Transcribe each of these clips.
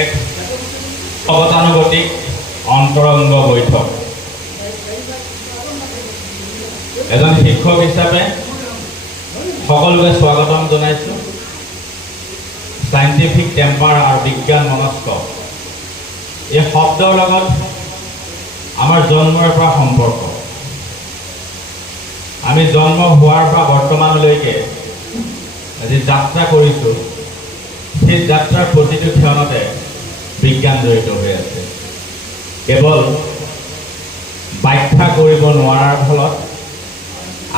এক অগতানুগতিক অন্তৰংগ বৈঠক। এজন শিক্ষক হিচাপে সকলোকে স্বাগতম জনাইছোঁ। সাইণ্টিফিক টেম্পাৰ আৰু বিজ্ঞান মনস্ক এই শব্দৰ লগত আমাৰ জন্মৰ পৰা সম্পৰ্ক। আমি জন্ম হোৱাৰ পৰা বৰ্তমানলৈকে আজি যাত্ৰা কৰিছোঁ, সেই যাত্ৰাৰ প্ৰতিটো ক্ষণতে বিজ্ঞান জড়িত হৈ আছে। কেৱল ব্যাখ্যা কৰিব নোৱাৰাৰ ফলত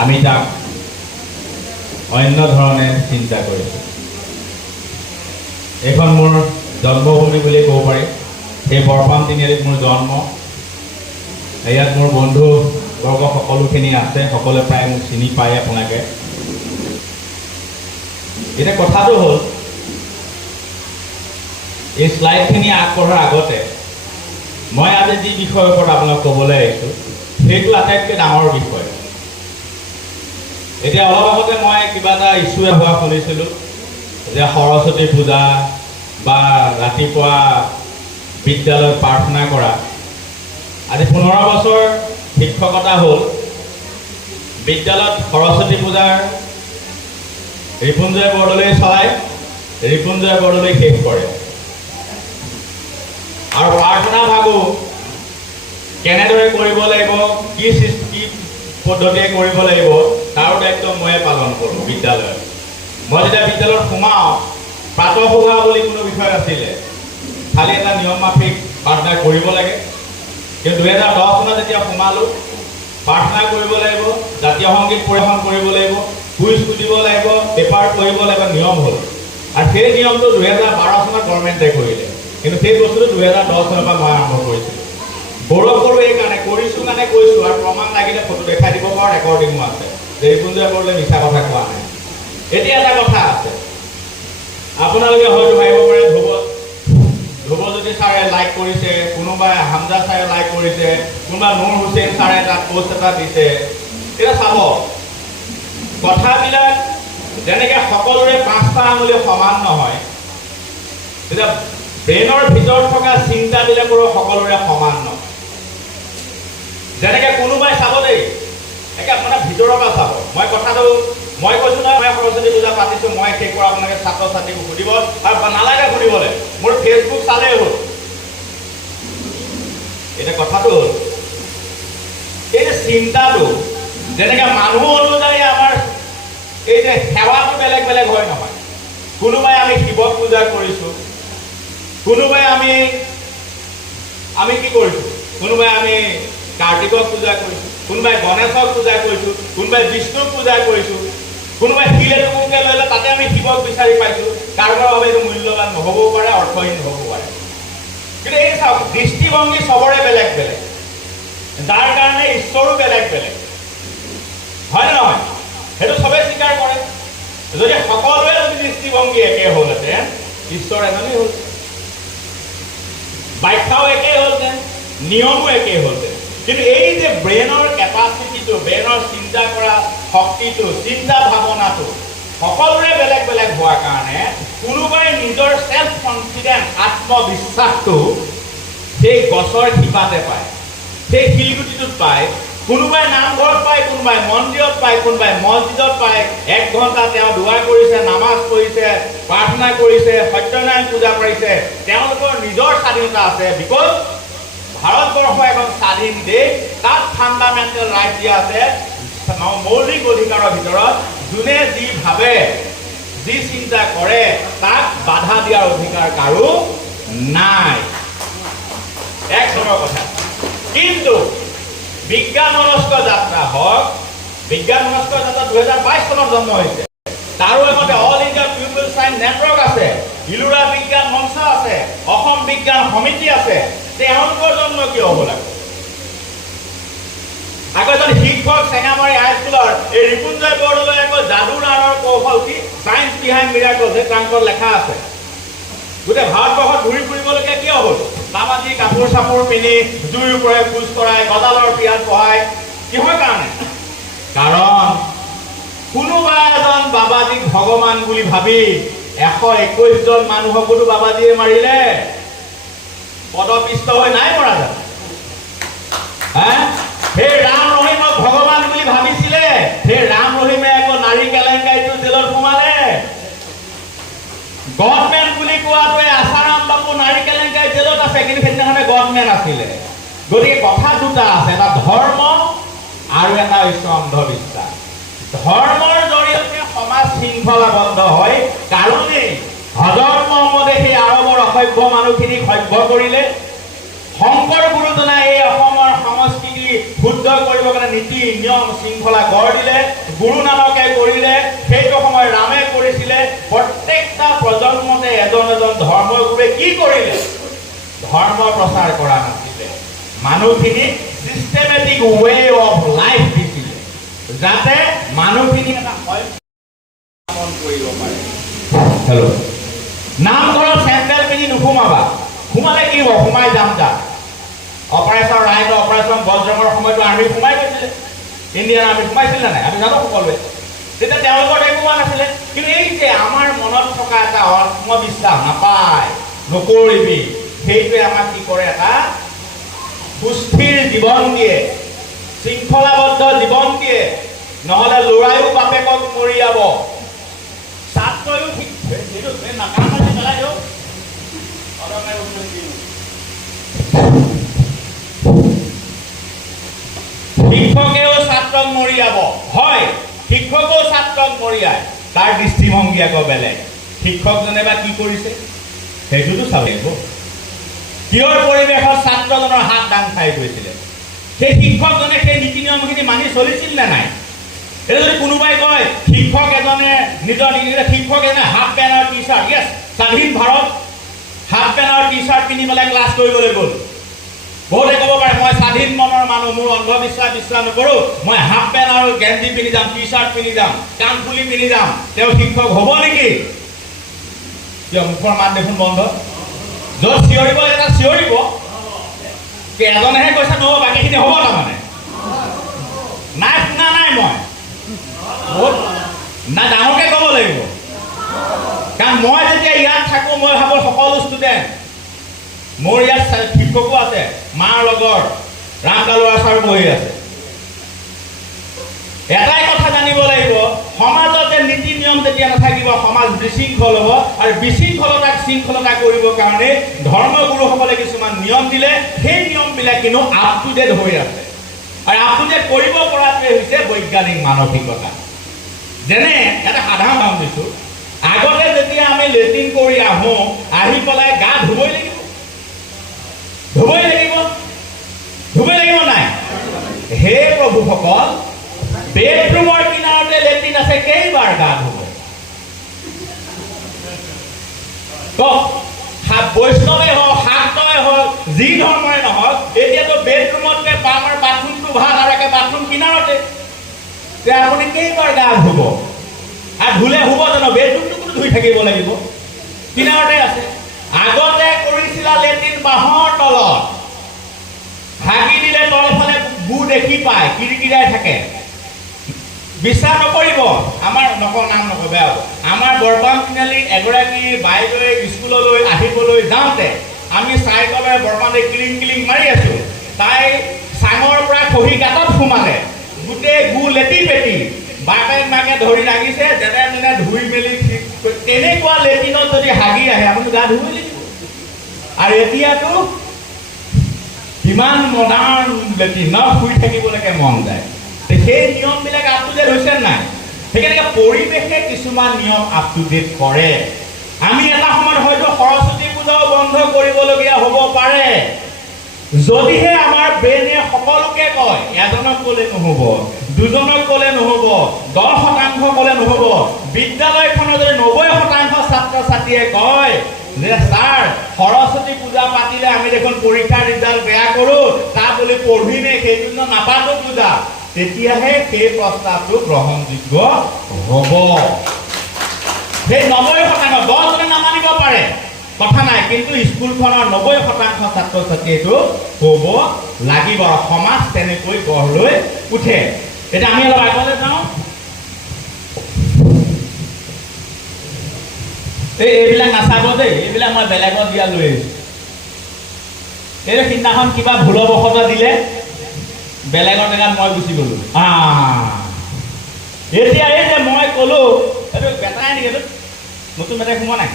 আমি তাক অন্য ধৰণে চিন্তা কৰিছোঁ। এইখন মোৰ জন্মভূমি বুলি ক'ব পাৰি। সেই বৰপাম তিনিআলিত মোৰ জন্ম। ইয়াত মোৰ বন্ধুবৰ্গ সকলোখিনি আছে, সকলোৱে প্ৰায় মোক চিনি পায় আপোনালোকে। এতিয়া কথাটো হ'ল, এই শ্লাইডখিনি আগবঢ়াৰ আগতে মই আজি যি বিষয়ৰ ওপৰত আপোনাক ক'বলৈ আহিছোঁ সেইটো আটাইতকৈ ডাঙৰ বিষয়। এতিয়া অলপ আগতে মই কিবা এটা ইছ্যু হোৱা শুনিছিলোঁ যে সৰস্বতী পূজা বা ৰাতিপুৱা বিদ্যালয়ত প্ৰাৰ্থনা কৰা। আজি 15 বছৰ শিক্ষকতা হ'ল। বিদ্যালয়ত সৰস্বতী পূজাৰ ৰিপুঞ্জয় বৰদলৈ চলাই, ৰিপুঞ্জয় বৰদলৈ শেষ কৰে। আৰু প্ৰাৰ্থনা ভাগো কেনেদৰে কৰিব লাগিব, কি পদ্ধতিৰে কৰিব লাগিব তাৰ দায়িত্ব ময়ে পালন কৰোঁ বিদ্যালয়ত। মই যেতিয়া বিদ্যালয়ত সোমাওঁ, প্ৰাতঃসভা বুলি কোনো বিষয় নাছিলে, খালি এটা নিয়ম মাফিক প্ৰাৰ্থনা কৰিব লাগে। কিন্তু 2010 চনত যেতিয়া সোমালোঁ, প্ৰাৰ্থনা কৰিব লাগিব, জাতীয় সংগীত পৰিৱেশন কৰিব লাগিব, কুইজ সুধিব লাগিব, পেপাৰ পঢ়িব লাগিব, নিয়ম হ'ল। আৰু সেই নিয়মটো 2012 চনত গভৰ্ণমেণ্টে কৰিলে। কিন্তু সেই বস্তুটো 2010 চনৰ পৰা মই আৰম্ভ কৰিছিলোঁ। গৌৰৱ কৰোঁ এইকাৰণে, কৰিছোঁ কাৰণে কৈছোঁ, আৰু প্ৰমাণ লাগিলে ফটো দেখাই দিব পাৰোঁ, ৰেকৰ্ডিঙো আছে যে ৰিপুঞ্জয় বৰদলৈ মিছা কথা কোৱা নাই। এতিয়া এটা কথা আছে, আপোনালোকে হয়তো ভাবিব পাৰে ধ্ৰুৱজ্যোতি ছাৰে লাইক কৰিছে, কোনোবাই হামজা ছাৰে লাইক কৰিছে, কোনোবা নুৰ হুছেইন ছাৰে তাত পোষ্ট এটা দিছে। এতিয়া চাব, কথাবিলাক যেনেকৈ সকলোৰে 5টা আঙুলি সমান নহয়, এতিয়া ব্ৰেইনৰ ভিতৰত থকা চিন্তাবিলাকৰো সকলোৰে সমান নহয়। যেনেকৈ কোনোবাই চাব দেই, একে মানে ভিতৰৰ পৰা চাব। মই কৈছোঁ নহয়, মই সৰস্বতী পূজা পাতিছোঁ, মই শেষ কৰা আপোনালোকে ছাত্ৰ ছাত্ৰীক সুধিব, আৰু নালাগে সুধিবলৈ, মোৰ ফেচবুক চালেই হ'ল। এতিয়া কথাটো হ'ল, এই যে চিন্তাটো যেনেকৈ মানুহ অনুযায়ী আমাৰ এই যে সেৱাটো বেলেগ বেলেগ হয় নহয়। কোনোবাই আমি শিৱক পূজা কৰিছোঁ, কোনোবাই আমি কি কৰিছোঁ, কোনোবাই আমি কাৰ্তিকক পূজা কৰিছোঁ, কোনোবাই গণেশক পূজা কৰিছোঁ, কোনোবাই বিষ্ণুক পূজা কৰিছোঁ, কোনোবাই শিল এটুকুৰকৈ লৈ লয়, তাতে আমি শিৱক বিচাৰি পাইছোঁ। কাৰোবাৰ বাবে এইটো মূল্যৱান নহ'বও পাৰে, অৰ্থহীন নহ'বও পাৰে। কিন্তু এই চাওক, দৃষ্টিভংগী চবৰে বেলেগ বেলেগ, যাৰ কাৰণে ঈশ্বৰো বেলেগ বেলেগ, হয় নে নহয়? সেইটো চবেই স্বীকাৰ কৰে। যদি সকলোৱে যদি দৃষ্টিভংগী একে হ'লহেঁতেন, ঈশ্বৰ এজনেই হ'ল, ব্যাখ্যাও একেই হ'লহেঁতেন, নিয়মো একেই হ'লহেঁতেন। কিন্তু এই যে ব্ৰেইনৰ কেপাচিটিটো, ব্ৰেইনৰ চিন্তা কৰা শক্তিটো, চিন্তা ভাৱনাটো সকলোৰে বেলেগ বেলেগ হোৱাৰ কাৰণে কোনোবাই নিজৰ চেল্ফ কনফিডেন্স, আত্মবিশ্বাসটো সেই গছৰ শিপাতে পায়, সেই শিলগুটিটোত পায়। কোনোবাই নামঘৰত পায়, কোনোবাই মন্দিৰত পায়, কোনোবাই মছজিদত পায়। 1 ঘণ্টা তেওঁ দোৱা কৰিছে, নামাজ পঢ়িছে, প্ৰাৰ্থনা কৰিছে, সত্যনাৰায়ণ পূজা কৰিছে। তেওঁলোকৰ নিজৰ স্বাধীনতা আছে, বিকজ ভাৰতবৰ্ষ এখন স্বাধীন দেশ। তাত ফাণ্ডামেণ্টেল ৰাইট দিয়া আছে, মৌলিক অধিকাৰৰ ভিতৰত যোনে যি ভাবে, যি চিন্তা কৰে, তাক বাধা দিয়াৰ অধিকাৰ কাৰো নাই। 1 নম্বৰ কথা। কিন্তু বিজ্ঞান মনস্ক যাত্ৰা হওক, বিজ্ঞান মনস্ক যাত্ৰা 2022 চনত জন্ম হৈছে। তাৰো আগতে অল ইণ্ডিয়া পিপল চায়েন্স নেটৱৰ্ক আছে, ইলোৰা বিজ্ঞান মঞ্চ আছে, অসম বিজ্ঞান সমিতি আছে। তেওঁলোকৰ জন্ম কিয় হ'ব লাগে? আকৌ এজন শিক্ষক চেঙামাৰী হাইস্কুলৰ এই ৰিপুঞ্জয় বৰদলৈ আকৌ যাদু নামৰ কৌশল, কি চায়েন্স বিহাইণ্ড মিৰাকল, যে ট্ৰাংকত লেখা আছে। গোটেই ভাৰতবৰ্ষত ঘূৰি ফুৰিবলৈকে কিয় হ'ল? বাবাজী কাপোৰ চাপোৰ পিন্ধি জুইৰ ওপৰে খোজ কৰাই, গজালৰ পিয়াজ বহাই, কিহৰ কাৰণে? কাৰণ কোনোবা এজন বাবাজীক ভগৱান বুলি ভাবি 121 জন মানুহকতো বাবাজীয়ে মাৰিলে। পদপিষ্ট হৈ নাই মৰা জানো? সেই ৰাম ৰহিমক ভগৱান বুলি ভাবিছিলে, সেই ৰাম ৰহিমে আকৌ নাৰী কেলেংকাৰীটো জেলত সোমালে। গডমেন বুলি কোৱাটোৱে আচাৰাম বাবু নাৰী কেলেংকাৰী জেলত আছে, কিন্তু সেইদিনাখনে গডমেন আছিলে। গতিকে কথা দুটা আছে, এটা ধৰ্ম আৰু এটা হৈছে অন্ধবিশ্বাস। ধৰ্মৰ জৰিয়তে সমাজ শৃংখলাবদ্ধ হয়, কাৰণেই হজৰত মহম্মদে সেই আৰবৰ অসভ্য মানুহখিনিক সভ্য কৰিলে। শংকৰ গুৰুজনাই এই অসমৰ সংস্কৃতি শুদ্ধ কৰিবৰ কাৰণে নীতি নিয়ম শৃংখলা গঢ় দিলে। গুৰু নানকে কৰিলে, সেইটো সময় ৰামে কৰিছিলে। প্ৰত্যেকটা প্ৰজন্মতে এজন এজন ধৰ্মগুৰুৱে কি কৰিলে? ধৰ্ম প্ৰচাৰ কৰা নাছিলে, মানুহখিনিক চিষ্টেমেটিক ৱে অফ লাইফ দিছিলে, যাতে মানুহখিনি এটা পালন কৰিব পাৰে। হেল্ল', নামঘৰত চেণ্ডেল পিন্ধি নোসোমাবা, সোমালে কি হ'ব? সোমাই যাম যা। অপাৰেশ্যন ৰাইট, অপাৰেশ্যন বজ্ৰঙৰ সময়তো আৰ্মি সোমাই গৈছিলে, ইণ্ডিয়ান আৰ্মি সোমাইছিলে নাই? আমি জানো সকলোৱে। তেতিয়া তেওঁলোকৰ একো হোৱা নাছিলে। কিন্তু এই যে আমাৰ মনত থকা এটা আত্মবিশ্বাস, নাপায় নকৰিবি, সেইটোৱে আমাক কি কৰে? এটা সুস্থিৰ জীৱন দিয়ে, শৃংখলাবদ্ধ জীৱন দিয়ে। নহ'লে ল'ৰায়ো বাপেকক মৰিয়াব, ছাত্ৰয়ো ঠিক পেলাই দিওঁ। শিক্ষকেও ছাত্ৰক মৰিয়াব, হয়, শিক্ষকেও ছাত্ৰক মৰিয়ায়। তাৰ দৃষ্টিভংগী আকৌ বেলেগ। শিক্ষকজনে বা কি কৰিছে সেইটোতো চাব লাগিব। কিয়ৰ পৰিৱেশত ছাত্ৰজনৰ হাত দাং খাই গৈছিলে, সেই শিক্ষকজনে সেই নীতি নিয়মখিনি মানি চলিছিল নে নাই? এতিয়া যদি কোনোবাই কয় শিক্ষক এজনে নিজৰ শিক্ষক এজনে হাফ পেণ্ট আৰু টি চাৰ্ট, য়েছ, স্বাধীন ভাৰত, হাফ পেণ্ট আৰু টি চাৰ্ট পিন্ধি পেলাই ক্লাছ কৰিবলৈ গ'ল। বহুতে ক'ব পাৰে মই স্বাধীন মনৰ মানুহ, মোৰ অন্ধবিশ্বাস বিশ্বাস নকৰোঁ, মই হাফ পেণ্ট আৰু গেঞ্জি পিন্ধি যাম, টি চাৰ্ট পিন্ধি যাম, কাণফুলি পিন্ধি যাম। তেওঁ শিক্ষক হ'ব নেকি? কিয় মুখৰ মাত দেখোন বন্ধ? য'ত চিঞৰিব লাগে তাত চিঞৰিব। এজনেহে কৈছে নহ'ব, বাকীখিনি হ'ব তাৰমানে? নাই, শুনা নাই মই। বহুত না ডাঙৰকৈ ক'ব লাগিব, কাৰণ মই যেতিয়া ইয়াত থাকোঁ, মই ভাবোঁ সকলো ষ্টুডেণ্ট, মোৰ ইয়াত শিক্ষকো আছে, মাৰ লগৰ ৰামকালুৱা ছাৰ বহি আছে। এটাই কথা জানিব লাগিব, সমাজত যে নীতি নিয়ম যেতিয়া নাথাকিব, সমাজ বিশৃংখল হ'ব। আৰু বিশৃংখলতাক শৃংখলতা কৰিবৰ কাৰণে ধৰ্মগুৰুসকলে কিছুমান নিয়ম দিলে, সেই নিয়মবিলাক কিন্তু আপ টু ডেট হৈ আছে। আৰু আপ টু ডেট কৰিব পৰাটোৱে হৈছে বৈজ্ঞানিক মানসিকতা। যেনে এটা সাধাৰণ নাম দিছোঁ, আগতে যেতিয়া আমি লেট্ৰিন কৰি আহোঁ, আহি পেলাই গা ধুবই লাগিব, ধুবই লাগিব, ধুবই লাগিব নাই? হে প্ৰভুসকল, বেডৰুমৰ কিনাৰতে লেট্ৰিন আছে, কেইবাৰ গা ধুব? বৈষ্ণৱে হওক, শাক্তই হওক, যি ধৰ্মৰে নহওক, এতিয়াতো বেডৰুমতকে আমাৰ বাথৰুমটো ভাল, আৰু একে বাথৰুম কিনাৰতে। আপুনি কেইবাৰ গা ধুব? আৰু ধুলে হ'ব জানো? বেডৰুমটো ধুই থাকিব লাগিব, কিনাৰতে আছে। আগতে কৰিছিলা লেট্ৰিন বাঁহৰ তলত, হাগি দিলে তলফালে গু দেখি পায়, কিৰিকিৰাই থাকে। বিশ্বাস নকৰিব, আমাৰ নাম নকওঁ, বেয়া হ'ব। আমাৰ বৰপাং তিনিআলিৰ এগৰাকী বাইদেৱে স্কুললৈ আহিবলৈ যাওঁতে আমি চাইকেলেৰে বৰপাঙতে কিলিং কিলিং মাৰি আছোঁ, তাই চাঙৰ পৰা খহি গাঁতত সোমালে, গোটেই গু লেটি পেটি, বাপেক মাকে ধৰি লাগিছে, যেনে তেনে ধুই মেলি। তেনেকুৱা লেট্ৰিনত যদি হাগি আহে, আপুনি গা ধুবই লাগিব। আৰু এতিয়াতো কিমান মডাৰ্ণ লেট্ৰিন, শুই থাকিবলৈকে মন যায়। সেই নিয়মবিলাক আপ টু ডেট হৈছে নাই? সেইকাৰণে পৰিৱেশে কিছুমান নিয়ম আপ টু ডেট কৰে। আমি এটা সময়ত হয়তো সৰস্বতী পূজাও বন্ধ কৰিবলগীয়া হ'ব পাৰে, যদিহে আমাৰ ব্ৰেইনে সকলোকে কয়, এজনক ক'লে নহ'ব, দুজনক ক'লে নহ'ব, 10% ক'লে নহ'ব। বিদ্যালয়খনৰ যদি 90% ছাত্ৰ ছাত্ৰীয়ে কয় যে ছাৰ সৰস্বতী পূজা পাতিলে আমি দেখোন পৰীক্ষাৰ ৰিজাল্ট বেয়া কৰোঁ, তাত বুলি পঢ়িমেই, সেইদিন নাপাতো পূজা, তেতিয়াহে সেই প্ৰস্তাৱটো গ্ৰহণযোগ্য হ'ব। সেই 90%, 10জনে নামানিব পাৰে, কথা নাই, কিন্তু স্কুলখনৰ 90% ছাত্ৰ ছাত্ৰীয়ে এইটো ক'ব লাগিব। সমাজ তেনেকৈ গঢ় লৈ উঠে। এতিয়া আমি অলপ আগলৈ যাওঁ। এইবিলাক নাচাব দেই, এইবিলাক মই বেলেগত দিয়া লৈ আহিছোঁ। এই সিদিনাখন কিবা ভুলবশত দিলে বেলেগৰ জেগাত মই গুচি গ'লো এতিয়া এই যে মই ক'লো এইটো বেটাই নেকি এইটো নতুন বেটাই সোমোৱা নাই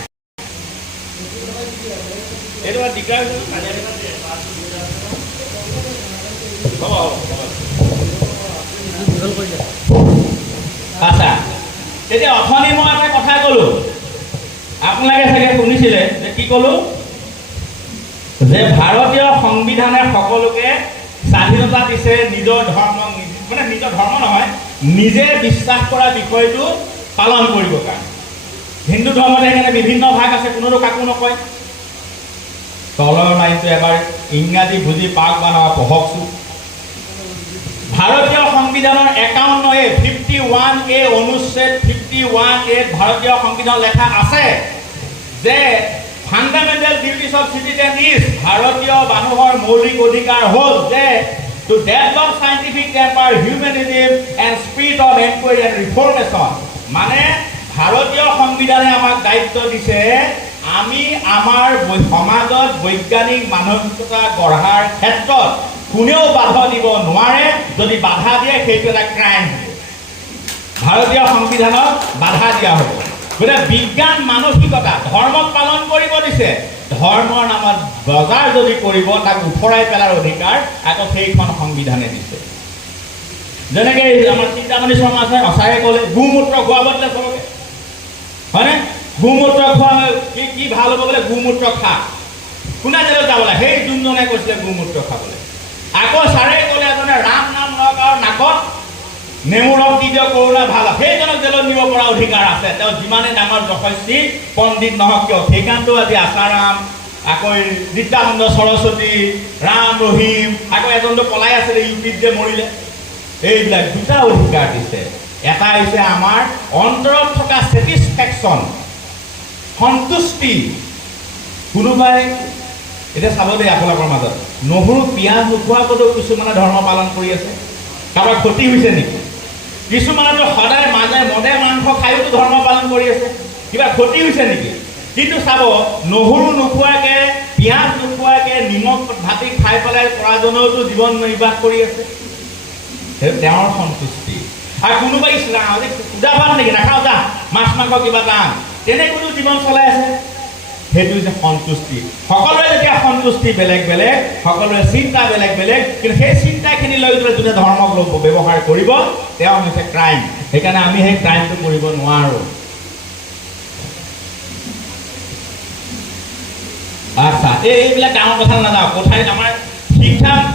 এইটো দিগদাৰ আচ্ছা এতিয়া অথনি মই এটা কথা ক'লো আপোনালোকে চাগে শুনিছিলে যে কি ক'লো যে ভাৰতীয় সংবিধানে সকলোকে স্বাধীনতা দিছে নিজৰ ধৰ্ম মানে নিজৰ ধৰ্ম নহয় নিজে বিশ্বাস কৰা বিষয়টো পালন কৰিবৰ কাৰণে হিন্দু ধৰ্মত সেইকাৰণে বিভিন্ন ভাগ আছে কোনোটো কাকো নকয় তলৰ লাইনটো এবাৰ ইংৰাজী বুজি পাওক বা পঢ়কচোন ভাৰতীয় সংবিধানৰ 51A 51A অনুচ্ছেদ 51A ভাৰতীয় সংবিধান লেখা আছে যে fundamental duties of citizen is ভাৰতীয় মানুহৰ মৌলিক অধিকাৰ হ'ল যে to develop scientific temper humanism and spirit of enquiry and reformation মানে ভাৰতীয় সংবিধানে আমাক দায়িত্ব দিছে আমি আমাৰ সমাজত বৈজ্ঞানিক মানসিকতা গঢ়াৰ ক্ষেত্ৰত কোনেও বাধা দিব নোৱাৰে যদি বাধা দিয়ে সেইটো এটা ক্ৰাইম ভাৰতীয় সংবিধানত বাধা দিয়া হ'ব গতিকে বিজ্ঞান মানসিকতা ধৰ্মক পালন কৰিব দিছে ধৰ্মৰ নামত বজাৰ যদি কৰিব তাক উফৰাই পেলাৰ অধিকাৰ আকৌ সেইখন সংবিধানে দিছে যেনেকৈ আমাৰ চিন্তামণি শৰ্মা আছে সঁচাই ক'লে গোমূত্ৰ খোৱাব দিলে চবকে হয়নে গোমূত্ৰ খোৱা কি ভাল হ'ব বোলে গোমূত্ৰ খা কোনে জেলত যাব লাগে সেই যোনজনে কৈছিলে গোমূত্ৰ খাবলৈ আকৌ ছাৰে ক'লে এজনে ৰাম নাম লওক আৰু নাকত নেমু ৰস দি দিয়ক কৰোণা ভাল সেইজনক জেলত নিব পৰা অধিকাৰ আছে তেওঁ যিমানে ডাঙৰ যশস্বী পণ্ডিত নহওক কিয় সেইকাৰণেতো আজি আচাৰাম আকৌ নিত্যানন্দ সৰস্বতী ৰাম ৰহিম আকৌ এজনটো পলাই আছিলে ইউপিত যে মৰিলে এইবিলাক দুটা অধিকাৰ দিছে এটা হৈছে আমাৰ অন্তৰত থকা ছেটিছফেকশ্যন সন্তুষ্টি কোনোবাই এতিয়া চাব দেই আপোনালোকৰ মাজত নহৰু পিঁয়াজ নোখোৱাকৈতো কিছুমানে ধৰ্ম পালন কৰি আছে কাৰোবাৰ ক্ষতি হৈছে নেকি কিছুমানেতো সদায় মাজে মদে মাংস খায়ো ধৰ্ম পালন কৰি আছে কিবা ক্ষতি হৈছে নেকি কিন্তু চাব নহৰু নোখোৱাকৈ পিঁয়াজ নোখোৱাকৈ নিমখ ভাতি খাই পেলাই পৰাজনেওতো জীৱন নিৰ্বাহ কৰি আছে সেই তেওঁৰ সন্তুষ্টি আৰু কোনোবাই পূজা পাল নেকি নাখাওঁ যা মাছ মাংস কিবা এটা আন তেনেকৈতো জীৱন চলাই আছে সেইটো হৈছে সন্তুষ্টি সকলোৰে যেতিয়া সন্তুষ্টি বেলেগ বেলেগ সকলোৰে চিন্তা বেলেগ বেলেগ কিন্তু সেই চিন্তাখিনি লৈ পেলাই যোনে ধৰ্মক ব্যৱহাৰ কৰিব তেওঁ হৈছে ক্ৰাইম সেইকাৰণে আমি সেই ক্ৰাইমটো কৰিব নোৱাৰোঁ আচ্ছা এইবিলাক ডাঙৰ কথা নাযাওঁ কোঠাইত আমাৰ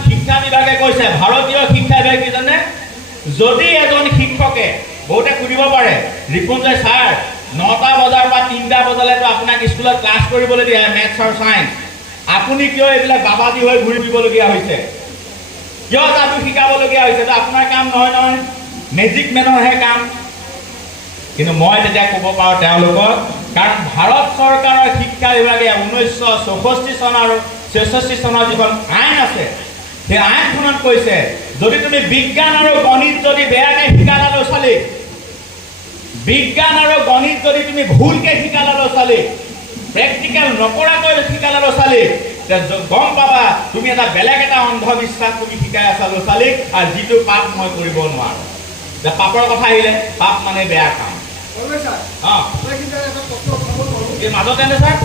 শিক্ষা বিভাগে কৈছে ভাৰতীয় শিক্ষা বিভাগ কি জানে যদি এজন শিক্ষকে বহুতে সুধিব পাৰে ৰিপুঞ্জয় ছাৰ 9টা বজাৰ পৰা 3টা বজালৈতো আপোনাক স্কুলত ক্লাছ কৰিবলৈ দিয়ে মেথছ আৰু ছায়েন্স আপুনি কিয় এইবিলাক বাবাজী হৈ ঘূৰি দিবলগীয়া হৈছে কিয় যাদু শিকাবলগীয়া হৈছে তো আপোনাৰ কাম নহয় মেজিক মেনৰহে কাম কিন্তু মই তেতিয়া ক'ব পাৰোঁ তেওঁলোকক কাৰণ ভাৰত চৰকাৰৰ শিক্ষা বিভাগে 1964 চন আৰু 66 চনৰ যিখন আইন আছে সেই আইনখনত কৈছে যদি তুমি বিজ্ঞান আৰু গণিত যদি বেয়াকৈ শিকালা ল'ৰা ছোৱালীক বিজ্ঞান আৰু গণিত যদি তুমি ভুলকৈ শিকালা ল'ৰা ছোৱালীক প্ৰেক্টিকেল নকৰাকৈ শিকালা ল'ৰা ছোৱালীক গম পাবা তুমি এটা বেলেগ এটা অন্ধবিশ্বাস তুমি শিকাই আছা ল'ৰা ছোৱালীক আৰু যিটো পাপ মই কৰিব নোৱাৰোঁ পাপৰ কথা আহিলে পাপ মানে বেয়া কাম অঁ এই মাজতে নে ছাৰ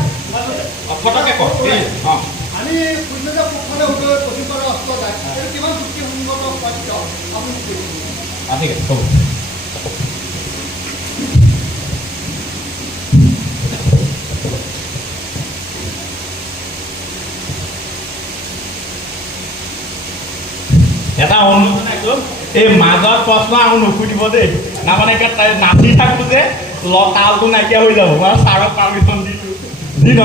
ফটকে কওক অঁ আমি পূৰ্ণতে পক্ষলে উদয় পশ্চিমৰ অস্ত্ৰ যায় এইটো কিমান যুক্তিসংগত সত্য আপুনি ঠিক আছে হ'ব এটা অনুমোদন একদম এই মাজত প্ৰশ্ন আৰু নুসুধিব দেই তাৰমানে নাচি থাকোঁ যে তালটো নাইকিয়া হৈ যাব মই ছাৰক পাৰ্মিশ্যন দিছোঁ দি ন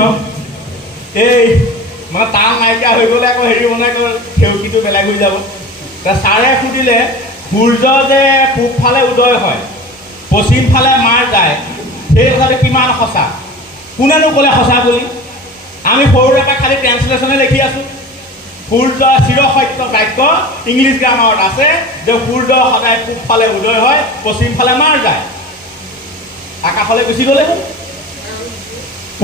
এই মানে তাল নাইকিয়া হৈ গ'লে আকৌ হেৰি বনাই সেউকীটো বেলেগ হৈ যাব ছাৰে সুধিলে সূৰ্য যে পূবফালে উদয় হয় পশ্চিম ফালে মাৰ যায় সেই কথাটো কিমান সঁচা কোনেনো ক'লে সঁচা বুলি আমি সৰুৰে পৰা খালি ট্ৰেঞ্চলেশ্যনে লিখি আছোঁ সূৰ্য চিৰসত্য বাক্য ইংলিছ গ্ৰামাৰত আছে যে সূৰ্য সদায় পূবফালে উদয় হয় পশ্চিম ফালে মাৰ যায় আকাশলৈ গুচি গ'লে হ'ল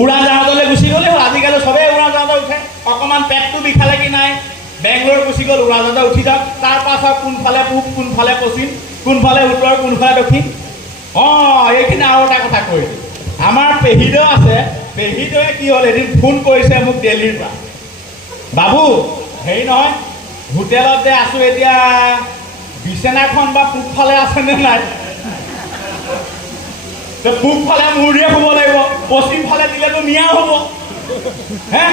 উৰা জাহাজলৈ গুচি গ'লে হ'ল আজিকালি চবেই উৰা জাহাজত উঠে অকণমান অকণমান পেটটো বিষালে কি নাই বেংগলোৰ গুচি গ'ল উৰাজাহাজত উঠি যাওক তাৰ পাছত কোনফালে পূব কোনফালে পশ্চিম কোনফালে উত্তৰ কোনফালে দক্ষিণ এইখিনি আৰু এটা কথা কৈ দিওঁ আমাৰ পেহীদেউ আছে পেহীদেৱে কি হ'ল এদিন ফোন কৰিছে মোক দিল্লীৰ পৰা বাবু হেৰি নহয় হোটেলত যে আছোঁ এতিয়া বিচনাখন বা পূবফালে আছেনে নাই পূবফালে মূৰীয়ে শুব লাগিব পশ্চিমফালে দিলেতো মিয়া হ'ব হে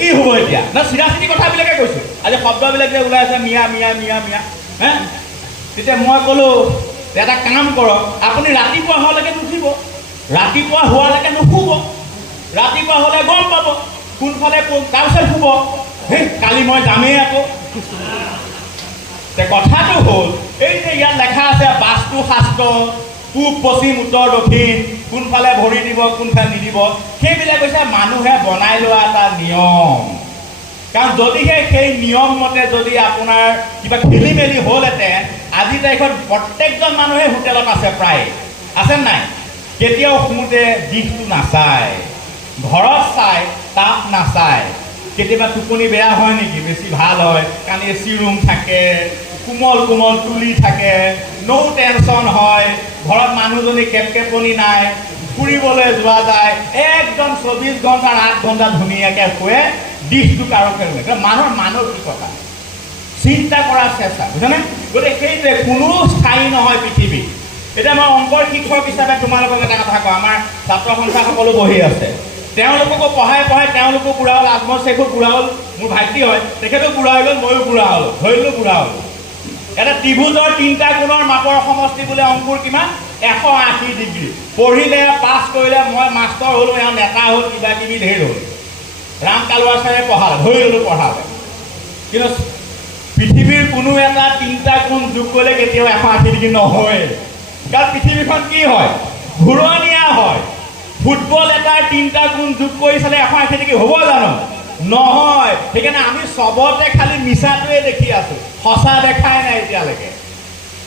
কি হ'ব এতিয়া না চিধা চিধি কথাবিলাকে কৈছোঁ আজি শব্দবিলাক যে ওলাই আছে মিয়া মিয়া মিয়া মিয়া হে তেতিয়া মই ক'লোঁ এটা কাম কৰক আপুনি ৰাতিপুৱা হোৱালৈকে নুঠিব ৰাতিপুৱা হোৱালৈকে নুশুব ৰাতিপুৱা হ'লে গম পাব কোনফালে তাৰপিছত শুব হেই কালি মই যামেই আকৌ কথাটো হ'ল এই যে ইয়াত লেখা আছে বাস্তু শাস্ত্ৰ পূব পশ্চিম উত্তৰ দক্ষিণ কোনফালে ভৰি দিব কোনফালে নিদিব সেইবিলাক হৈছে মানুহে বনাই লোৱা এটা নিয়ম কাৰণ যদিহে সেই নিয়ম মতে যদি আপোনাৰ কিবা খেলি মেলি হ'লহেঁতেন আজি তাৰিখত প্ৰত্যেকজন মানুহে হোটেলত আছে প্ৰায় আছে নাই কেতিয়াও শুওঁতে দিশটো নাচায় ঘৰত চাই তাপ নাচায় কেতিয়াবা টোপনি বেয়া হয় নেকি বেছি ভাল হয় কাৰণ এ চি ৰুম থাকে কোমল কোমল তুলি থাকে নৌ টেনশ্যন হয় ঘৰত মানুহজনী কেপকেপনি নাই ফুৰিবলৈ যোৱা যায় একদম 24 ঘণ্টা 8 ঘণ্টা ধুনীয়াকৈ শুৱে দিশটো কাৰোকে মানুহৰ মানসিকতা চিন্তা কৰাৰ চেষ্টা বুজানে গতিকে সেইটোৱে কোনো স্থায়ী নহয় পৃথিৱীত এতিয়া মই অংকৰ শিক্ষক হিচাপে তোমালোকক এটা কথা কওঁ আমাৰ ছাত্ৰ সন্থা সকলো বহি আছে তেওঁলোককো পঢ়াই তেওঁলোকো বুঢ়া হ'ল আত্মশেখো বুঢ়া হ'ল মোৰ ভাইটি হয় তেখেতো বুঢ়া হৈ গ'ল ময়ো বুঢ়া হ'লোঁ ধৰিলোঁ বুঢ়া হ'লোঁ এটা ত্ৰিভুজৰ 3টা কোণৰ মাপৰ সমষ্টি বোলে অংকুৰ কিমান 180 ডিগ্ৰী পঢ়িলে পাছ কৰিলে মই মাষ্টৰ হ'লোঁ এওঁ নেতা হ'ল কিবা কিবি ধেৰ হ'ল ৰাম কালুৱা ছাৰে পঢ়ালে ধৰি ল'লোঁ পঢ়ালে কিন্তু পৃথিৱীৰ কোনো এটা 3টা কোণ যোগ কৰিলে কেতিয়াও 180 ডিগ্ৰী নহয় কাৰণ পৃথিৱীখন কি হয় ঘূৰণীয়া হয় ফুটবল এটাৰ 3টা কোণ যোগ কৰি চালে 180 ডিগ্ৰী হ'ব জানো নহয় সেইকাৰণে আমি চবতে খালি মিছাটোৱে দেখি আছোঁ সঁচা দেখাই নাই এতিয়ালৈকে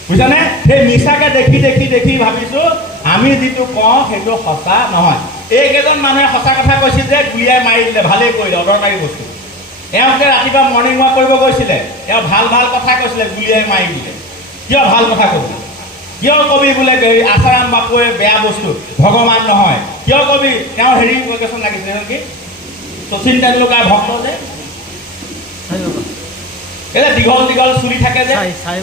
বুজিছানে সেই মিছাকে দেখি দেখি দেখি ভাবিছোঁ আমি যিটো কওঁ সেইটো সঁচা নহয় এইকেইজন মানুহে সঁচা কথা কৈছিল যে গুলিয়াই মাৰি দিলে ভালেই কৰিলে অদৰকাৰী বস্তু এওঁকে ৰাতিপুৱা মৰ্ণিং ৱাক কৰিব গৈছিলে এওঁ ভাল ভাল কথা কৈছিলে গুলিয়াই মাৰি দিলে কিয় ভাল কথা কৈছিলে কিয় কবি বোলে আচাৰাম বাপুৱে বেয়া বস্তু ভগৱান নহয় কিয় কবি তেওঁৰ হেৰি লোকেশ্যন লাগিছিলে কি শচীন তেণ্ডুলকাৰ ভক্ত যে এই দীঘল দীঘল চুলি থাকে যে চাই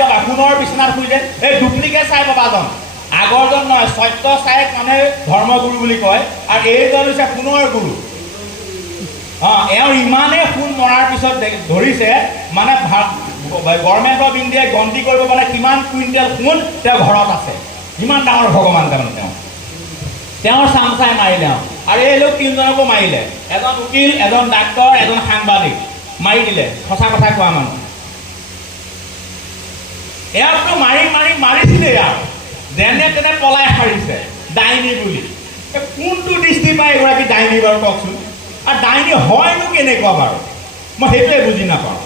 বাবা সোণৰ বিচনাত শুই যে এই ডুপ্লিকেট চাই বাবাজন আগৰজন নহয় সত্য চাইক মানে ধৰ্মগুৰু বুলি কয় আৰু এইজন হৈছে সোণৰ গুৰু এওঁৰ ইমানেই সোণ মৰাৰ পিছত ধৰিছে মানে গভৰ্ণমেণ্ট অফ ইণ্ডিয়াই গন্তি কৰিব মানে কিমান কুইণ্টেল সোণ তেওঁ ঘৰত আছে ইমান ডাঙৰ ভগৱান তাৰমানে তেওঁৰ চাম চাই মাৰিলে আৰু এই লোক 3জনকো মাৰিলে এজন উকিল এজন ডাক্তৰ এজন সাংবাদিক মাৰি দিলে সঁচা কথা কোৱা মানুহ এওঁকতো মাৰিছিলে আৰু যেনে তেনে পলাই সাৰিছে ডাইনী বুলি কোনটো দৃষ্টি পায় এগৰাকী ডাইনী বাৰু কওকচোন আৰু ডাইনী হয়নো কেনেকুৱা বাৰু মই সেইটোৱে বুজি নাপাওঁ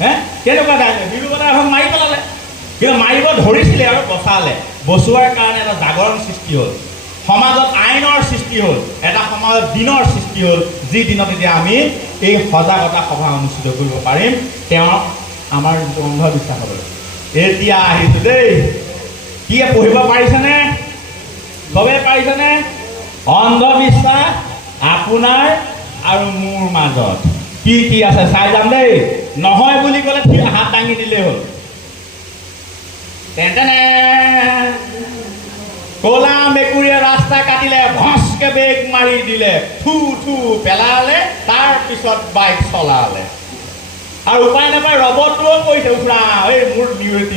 হে কেনেকুৱা ডাইনী বিৰুবতা এখন মাৰি পেলালে কিন্তু মাৰিব ধৰিছিলে আৰু বচালে বচোৱাৰ কাৰণে এটা জাগৰণ সৃষ্টি হ'ল সমাজত আইনৰ সৃষ্টি হ'ল এটা সমাজত দিনৰ সৃষ্টি হ'ল যি দিনত এতিয়া আমি এই সজাগতা সভা অনুষ্ঠিত কৰিব পাৰিম তেওঁ আমাৰ যিটো অন্ধবিশ্বাস হ'ব এতিয়া আহিছোঁ দেই কি পঢ়িব পাৰিছেনে চবেই পাৰিছেনে অন্ধবিশ্বাস আপোনাৰ আৰু মোৰ মাজত কি কি আছে চাই যাম দেই নহয় বুলি ক'লে হাত দাঙি দিলেই হ'ল তেনে ক'লা মেকুৰীয়ে ৰাস্তা কাটিলে ভচকে বেগ মাৰি দিলে থু থু পেলালে তাৰপিছত বাইক চলালে আৰু উপায় নাপায় ৰবটটোও কৈছে উফৰা এই মোৰ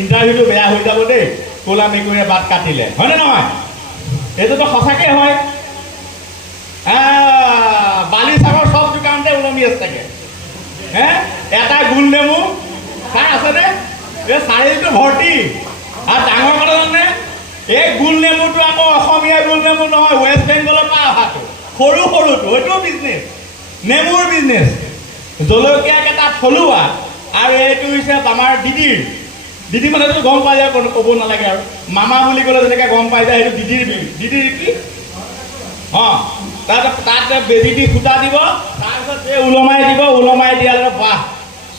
ইণ্টাৰভিউটো বেয়া হৈ যাব দেই ক'লা মেকুৰীয়ে বাট কাটিলে হয়নে নহয় এইটোতো সঁচাকৈ হয় বালিচাগৰ চব দোকানতে ওলমি আছে চাগে হে এটা গোল নেমু চাই আছেনে এই চাৰিটো ভৰ্তি আৰু ডাঙৰ কথা জানে এই গোল নেমুটো আকৌ অসমীয়া গোল নেমু নহয় ৱেষ্ট বেংগলৰ পৰা অহাটো সৰু সৰুটো এইটো বিজনেছ নেমুৰ বিজনেছ জলকীয়াকেইটা থলুৱা আৰু এইটো হৈছে আমাৰ দিদি মানেতো গম পাই যায় ক'ব নালাগে আৰু মামা বুলি ক'লে যেনেকৈ গম পাই যায় সেইটো দিদিৰ কি তাত বেজি দি সূতা দিব তাৰপিছত এই ওলমাই দিব, ওলমাই দিয়ালে বাহ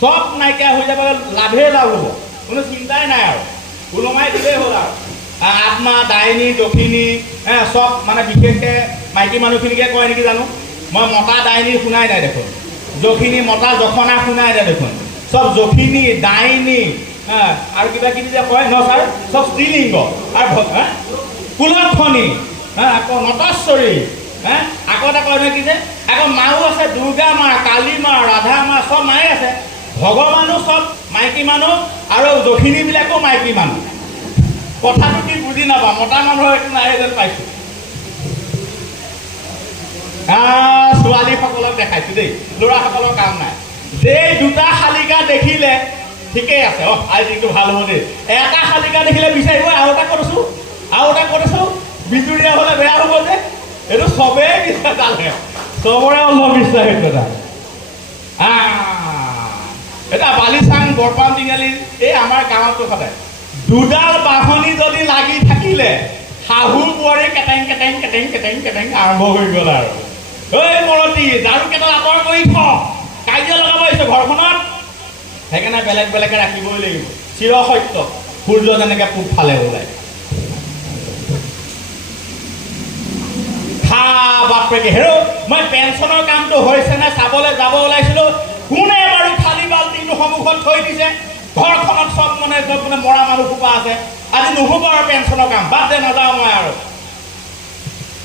চব নাইকিয়া হৈ যাব, লাভেই লাভ হ'ব, কোনো চিন্তাই নাই আৰু ওলমাই দিলেই হ'ল আৰু আত্মা ডাইনী দক্ষিণী চব মানে বিশেষকৈ মাইকী মানুহখিনিকে কয় নেকি জানো, মই মতা ডাইনী শুনাই নাই দেখোন, যখিনী মতা জখনা শুনাই নাই দেখোন, চব যখিনী ডাইনী আৰু কিবা কিবি যে কয় ন ছাৰ, চব স্ত্ৰীলিংগ আৰু কুলক্ষণী আকৌ নটশ্বৰী আকৌ এটা কয় নহয় কি যে আকৌ মাও আছে, দুৰ্গা মা, কালী মা, ৰাধা মা, চব মায়ে আছে, ভগৱানো চব মাইকী মানুহ আৰু যখিনীবিলাকো মাইকী মানুহ। কথাটো কি বুজি নাপাওঁ, মতা মানুহৰ একো নাই যেন পাইছোঁ। ছোৱালীসকলক দেখাইছোঁ দেই, ল'ৰাসকলৰ কাম নাই। যে দুটা শালিকা দেখিলে ঠিকেই আছে, আজি দিনটো ভাল হ'ব দেই, এটা শালিকা দেখিলে বিচাৰিব আৰু এটা কৰিছোঁ, আৰু এটা কৰিছোঁ, বিজুৰীয়া হ'লে বেয়া হ'ব যে, এইটো চবেই বিশ্বাস জানে, চবৰে অন্ধবিশ্বাস সেইটো এটা। এটা বালিচাং বৰপান তিনিআলি এই আমাৰ গাঁৱতো সদায় দুডাল বাঢ়নি যদি লাগি থাকিলে শাহু বোৱাৰী কেটেং কেটেং কেটেং কেটেং কেটেং আৰম্ভ হৈ গ'ল আৰু ঐ মৰতি ঝাৰু কেইডাল আঁতৰ কৰি থ, কাজিয়া লগাব আহিছে ঘৰখনত, সেইকাৰণে বেলেগ বেলেগে ৰাখিবই লাগিব, চিৰ সত্য, সূৰ্য যেনেকৈ পূব ফালে ওলায়। বাপৰে হেৰ' মই পেঞ্চনৰ কামটো হৈছে নে চাবলৈ যাব ওলাইছিলোঁ, কোনে বাৰু খালী বাল্টিংটো সন্মুখত থৈ দিছে, ঘৰখনত চব মানে মৰা মানুহ সোপা আছে, আজি নহ'ব আৰু পেঞ্চনৰ কাম, বাদ দে নাযাওঁ মই আৰু,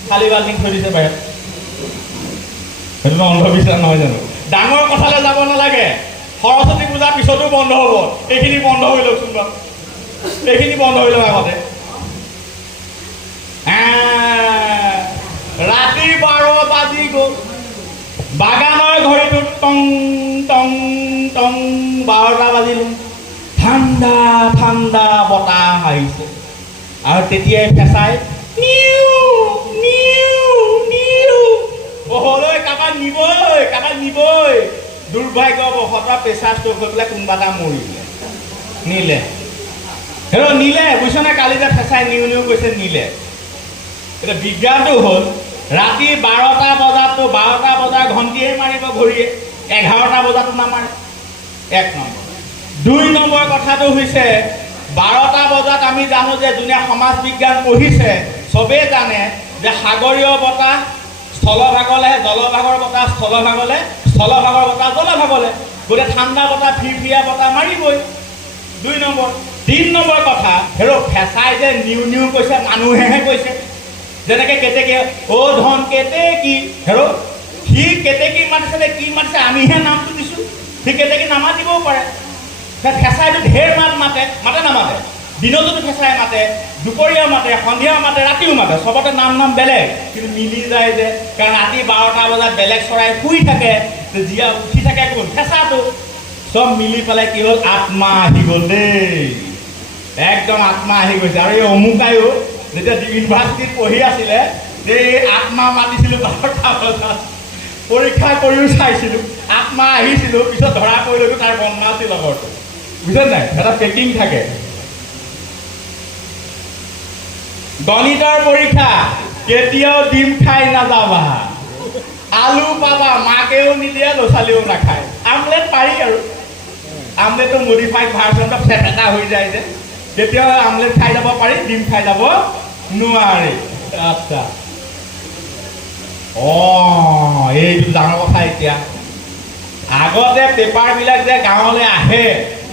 খালী বাল্টিং থৈ দিছে বাহিৰত। সেইটো অন্ধবিশ্বাস নহয় জানো? ডাঙৰ কথালৈ যাব নালাগে, সৰস্বতী পূজাৰ পিছতো বন্ধ হ'ব, এইখিনি বন্ধ হৈ লওকচোন বাৰু, এইখিনি বন্ধ হৈ লওক আগতে। ৰাতি 12 বাজি গ'ল, বাগানৰ ঘড়ীটোত টং টং টং 12টা বাজিলোঁ, ঠাণ্ডা ঠাণ্ডা বতাহ আহিছে আৰু তেতিয়াই ফেঁচাই নিউ নিউ নিউ হ'লৈ কাৰোবাক নিবই, কাৰোবাক নিবই, দুৰ্ভাগ্যবশতঃ প্ৰেছাৰ ষ্ট্ৰ'ক হৈ পেলাই কোনোবা এটা মৰিলে, নিলে হেৰ' নিলে, বুজিছনে? কালি যে ফেঁচাই নিউ নিউ কৈছে নিলে। এতিয়া বিজ্ঞানটো হ'ল ৰাতি 12টা বজাততো 12টা বজাৰ ঘণ্টিয়ে মাৰিব ঘড়ীয়ে, 11টা বজাতো নামাৰে, 1 নম্বৰ। 2 নম্বৰ কথাটো হৈছে 12টা বজাত আমি জানো যে যোনে সমাজ বিজ্ঞান পঢ়িছে চবেই জানে যে সাগৰীয় বতাহ স্থলভাগলৈ, জলভাগৰ বতাহ স্থলভাগলৈ, স্থলভাগৰ বতাহ জলভাগলৈ, গতিকে ঠাণ্ডা বতাহ ফিৰফিৰীয়া বতাহ মাৰিবই। 2 নম্বৰ। 3 নম্বৰ কথা, হেৰ' ফেঁচাই যে নিউ নিউ কৈছে, মানুহেহে কৈছে, যেনেকৈ কেতেকী অ' ধন কেতেকী, হেৰ' সি কেতেকী মাতিছে নে কি মাতিছে, আমিহে নামটো দিছোঁ, সি কেতেকী নামাতিবও পাৰে। ফেঁচাইটো ঢেৰ মাত মাতে, মাতে নামাতে, দিনতো ফেঁচাই মাতে, দুপৰীয়া মাতে, সন্ধিয়া মাতে, ৰাতিও মাতে, চবতে নাম নাম বেলেগ, কিন্তু মিলি যায় যে, কাৰণ ৰাতি 12টা বজাত বেলেগ চৰাই শুই থাকে, জীয়া উঠি থাকে কোন? ফেঁচাটো। চব মিলি পেলাই কি হ'ল, আত্মা আহি গ'ল দেই, একদম আত্মা আহি গৈছে। আৰু এই অমুকায়ো যেতিয়া ইউনিভাৰ্চিটিত পঢ়ি আছিলে, এই আত্মা মাতিছিলোঁ 12টা বজাত, পৰীক্ষা কৰিও চাইছিলোঁ, আত্মা আহিছিলোঁ, পিছত ধৰা পৰিলেতো তাৰ বন্ধা আছিল লগৰটো, বুজিছে নাই? এটা পেকিং থাকে। গণিতৰ পৰীক্ষা কেতিয়াও ডিম খাই নাযাবা, আলু পাবা, মাকেও নিদিয়ে, ল'ৰা ছোৱালীও নাখায়, আমলেট পাৰি আৰু আমলেটটো মডিফাইড ভাৰ্চনটো ফেটেটা হৈ যায় যে, কেতিয়াও আমলেট খাই যাব পাৰি, ডিম খাই যাব নোৱাৰি। আচ্ছা, এইটো ডাঙৰ কথা। এতিয়া আগতে পেপাৰবিলাক যে গাঁৱলৈ আহে,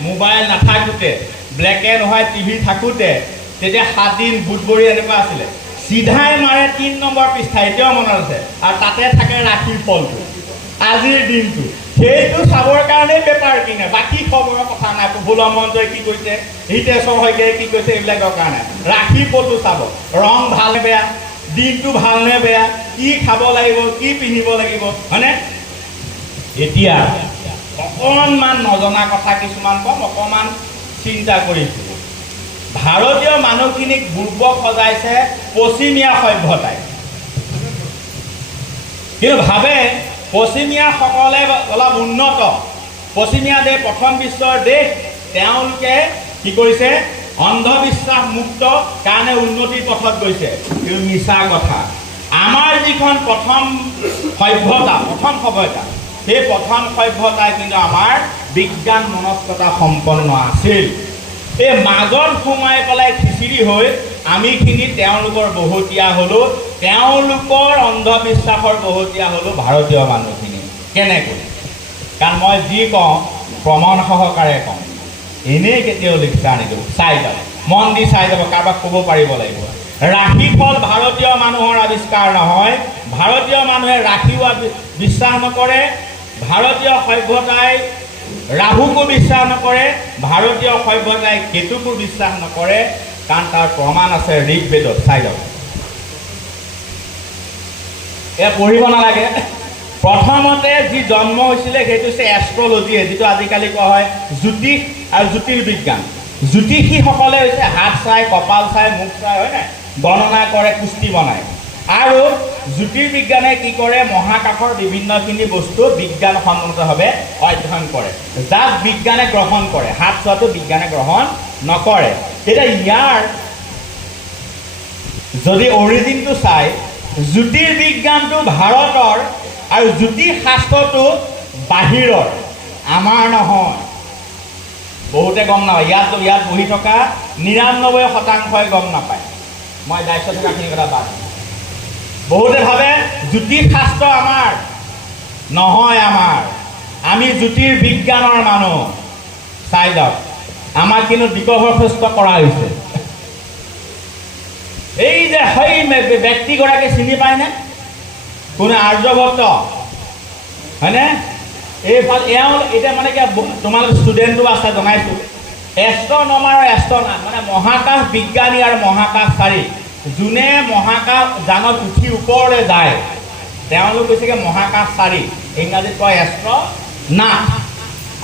মোবাইল নাথাকোঁতে, ব্লেক এণ্ড হোৱাইট টিভি থাকোঁতে, তেতিয়া 7 দিন বুধবৰী এনেকুৱা আছিলে, চিধাই মাৰে 3 নম্বৰ পৃষ্ঠা, এতিয়াও মনত আছে, আৰু তাতে থাকে ৰাশিৰ ফলটো, আজিৰ দিনটো, সেইটো চাবৰ কাৰণেই পেপাৰ কিনে, বাকী সময়ৰ কথা নাই। প্ৰফুল্ল মহন্তই কি কৈছে, হিতেশ্বৰ শইকীয়াই কি কৈছে, এইবিলাকৰ কাৰণে ৰাশি ফলটো চাব, ৰং ভাল বেয়া, দিনটো ভালনে বেয়া, কি খাব লাগিব, কি পিন্ধিব লাগিব, হয়নে? এতিয়া অকণমান নজনা কথা কিছুমান কম, অকণমান চিন্তা কৰিছোঁ। ভাৰতীয় মানুহখিনিক বুৰ্বক সজাইছে পশ্চিমীয়া সভ্যতাই, কিন্তু ভাবে পশ্চিমীয়াসকলে অলপ উন্নত, পশ্চিমীয়া দেশ, প্ৰথম বিশ্বৰ দেশ, তেওঁলোকে কি কৰিছে, অন্ধবিশ্বাস মুক্ত কাৰণে উন্নতিৰ পথত গৈছে, কিন্তু মিছা কথা। আমাৰ যিখন প্ৰথম সভ্যতা, প্ৰথম সভ্যতা, সেই প্ৰথম সভ্যতাই কিন্তু আমাৰ বিজ্ঞান মনস্কতা সম্পন্ন আছিল। এই মাজত সোমাই পেলাই খিচিৰি হৈ আমিখিনি তেওঁলোকৰ বহতীয়া হ'লোঁ, তেওঁলোকৰ অন্ধবিশ্বাসৰ বহতীয়া হ'লোঁ ভাৰতীয় মানুহখিনি। কেনেকৈ? কাৰণ মই যি কওঁ প্ৰমাণ সহকাৰে কওঁ, এনেই কেতিয়াও লিখা নিদিওঁ। চাই যাব, মন দি চাই যাব, কাৰোবাক ক'ব পাৰিব লাগিব। ৰাশিফল ভাৰতীয় মানুহৰ আৱিষ্কাৰ নহয়। ভাৰতীয় মানুহে ৰাশিও বিশ্বাস নকৰে, ভাৰতীয় সভ্যতাই ৰাহুকো বিশ্বাস নকৰে, ভাৰতীয় সভ্যতাই কেতুকো বিশ্বাস নকৰে, কাৰণ তাৰ প্ৰমাণ আছে ঋগ্বেদত। চাই যাব, এয়া পঢ়িব নালাগে। প্ৰথমতে যি জন্ম হৈছিলে সেইটো হৈছে এষ্ট্ৰলজিয়ে, যিটো আজিকালি কোৱা হয় জ্যোতিষ আৰু জ্যোতিৰ্বিজ্ঞান। জ্যোতিষীসকলে হৈছে হাত চাই, কপাল চাই, মুখ চাই, হয় নাই, গণনা কৰে, কুস্তি বনায়। আৰু জ্যোতিৰ্বিজ্ঞানে কি কৰে, মহাকাশৰ বিভিন্নখিনি বস্তু বিজ্ঞানসন্মতভাৱে অধ্যয়ন কৰে, যাক বিজ্ঞানে গ্ৰহণ কৰে। হাত চোৱাটো বিজ্ঞানে গ্ৰহণ নকৰে। এতিয়া ইয়াৰ যদি অৰিজিনটো চাই, জ্যোতিৰ্বিজ্ঞানটো ভাৰতৰ আৰু জ্যোতিষ শাস্ত্ৰটো বাহিৰৰ, আমাৰ নহয়। বহুতে গম নাপায়, ইয়াত বহি থকা ৯৯% গম নাপায়। মই দায়িত্ব থকাখিনি কথা বাদ দিম। বহুতে ভাবে জ্যোতিষ শাস্ত্ৰ আমাৰ নহয়, আমি জ্যোতিৰ্বিজ্ঞানৰ মানুহ। চাই যাওক, আমাক কিন্তু বিকশিত কৰা হৈছে। এই যে সেই ব্যক্তিগৰাকী চিনি পায়নে? কোনে? আৰ্যভট্ট, হয়নে? এইফালে এওঁ এতিয়া মানে কি, তোমালোক ষ্টুডেণ্টো আছে জনাইছোঁ, এষ্ট্ৰনমাৰ আৰু এষ্ট্ৰনাট মানে মহাকাশ বিজ্ঞানী আৰু মহাকাশচাৰী। যোনে মহাকাশ যানত উঠি ওপৰলৈ যায় তেওঁলোক হৈছেগৈ মহাকাশচাৰী, ইংৰাজীত কয় এষ্ট্ৰনাট।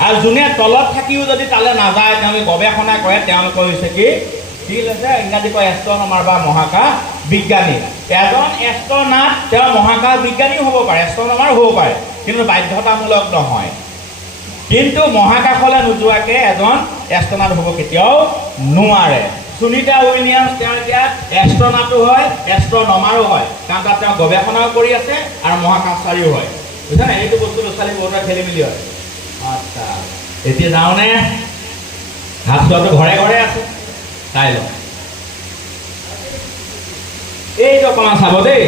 আৰু যোনে তলত থাকিও যদি তালৈ নাযায়, তেওঁলোকে গৱেষণা কৰে, তেওঁলোকৰ হৈছে কি হৈছে ইংৰাজী কয় এষ্ট্ৰনমাৰ বা মহাকাশ বিজ্ঞানী। এজন এষ্ট্ৰনাট তেওঁ মহাকাশ বিজ্ঞানীও হ'ব পাৰে, এষ্ট্ৰনমাৰো হ'ব পাৰে, কিন্তু বাধ্যতামূলক নহয়। কিন্তু মহাকাশলৈ নোযোৱাকৈ এজন এষ্ট্ৰনাট হ'ব কেতিয়াও নোৱাৰে। সুনিতা উইলিয়ামছ তেওঁ এতিয়া এষ্ট্ৰনাটো হয়, এষ্ট্ৰনমাৰো হয়, কাৰণ তাত তেওঁ গৱেষণাও কৰি আছে আৰু মহাকাশচাৰীও হয়। বুজিছা নাই? এইটো বস্তু ল'ৰা ছোৱালী বহুতৰ খেলি মেলি হয়। আচ্ছা, এতিয়া যাওঁনে? হাত চোৱাটো ঘৰে ঘৰে আছে, চাই লওঁ। এইটো অকণমান চাব দেই।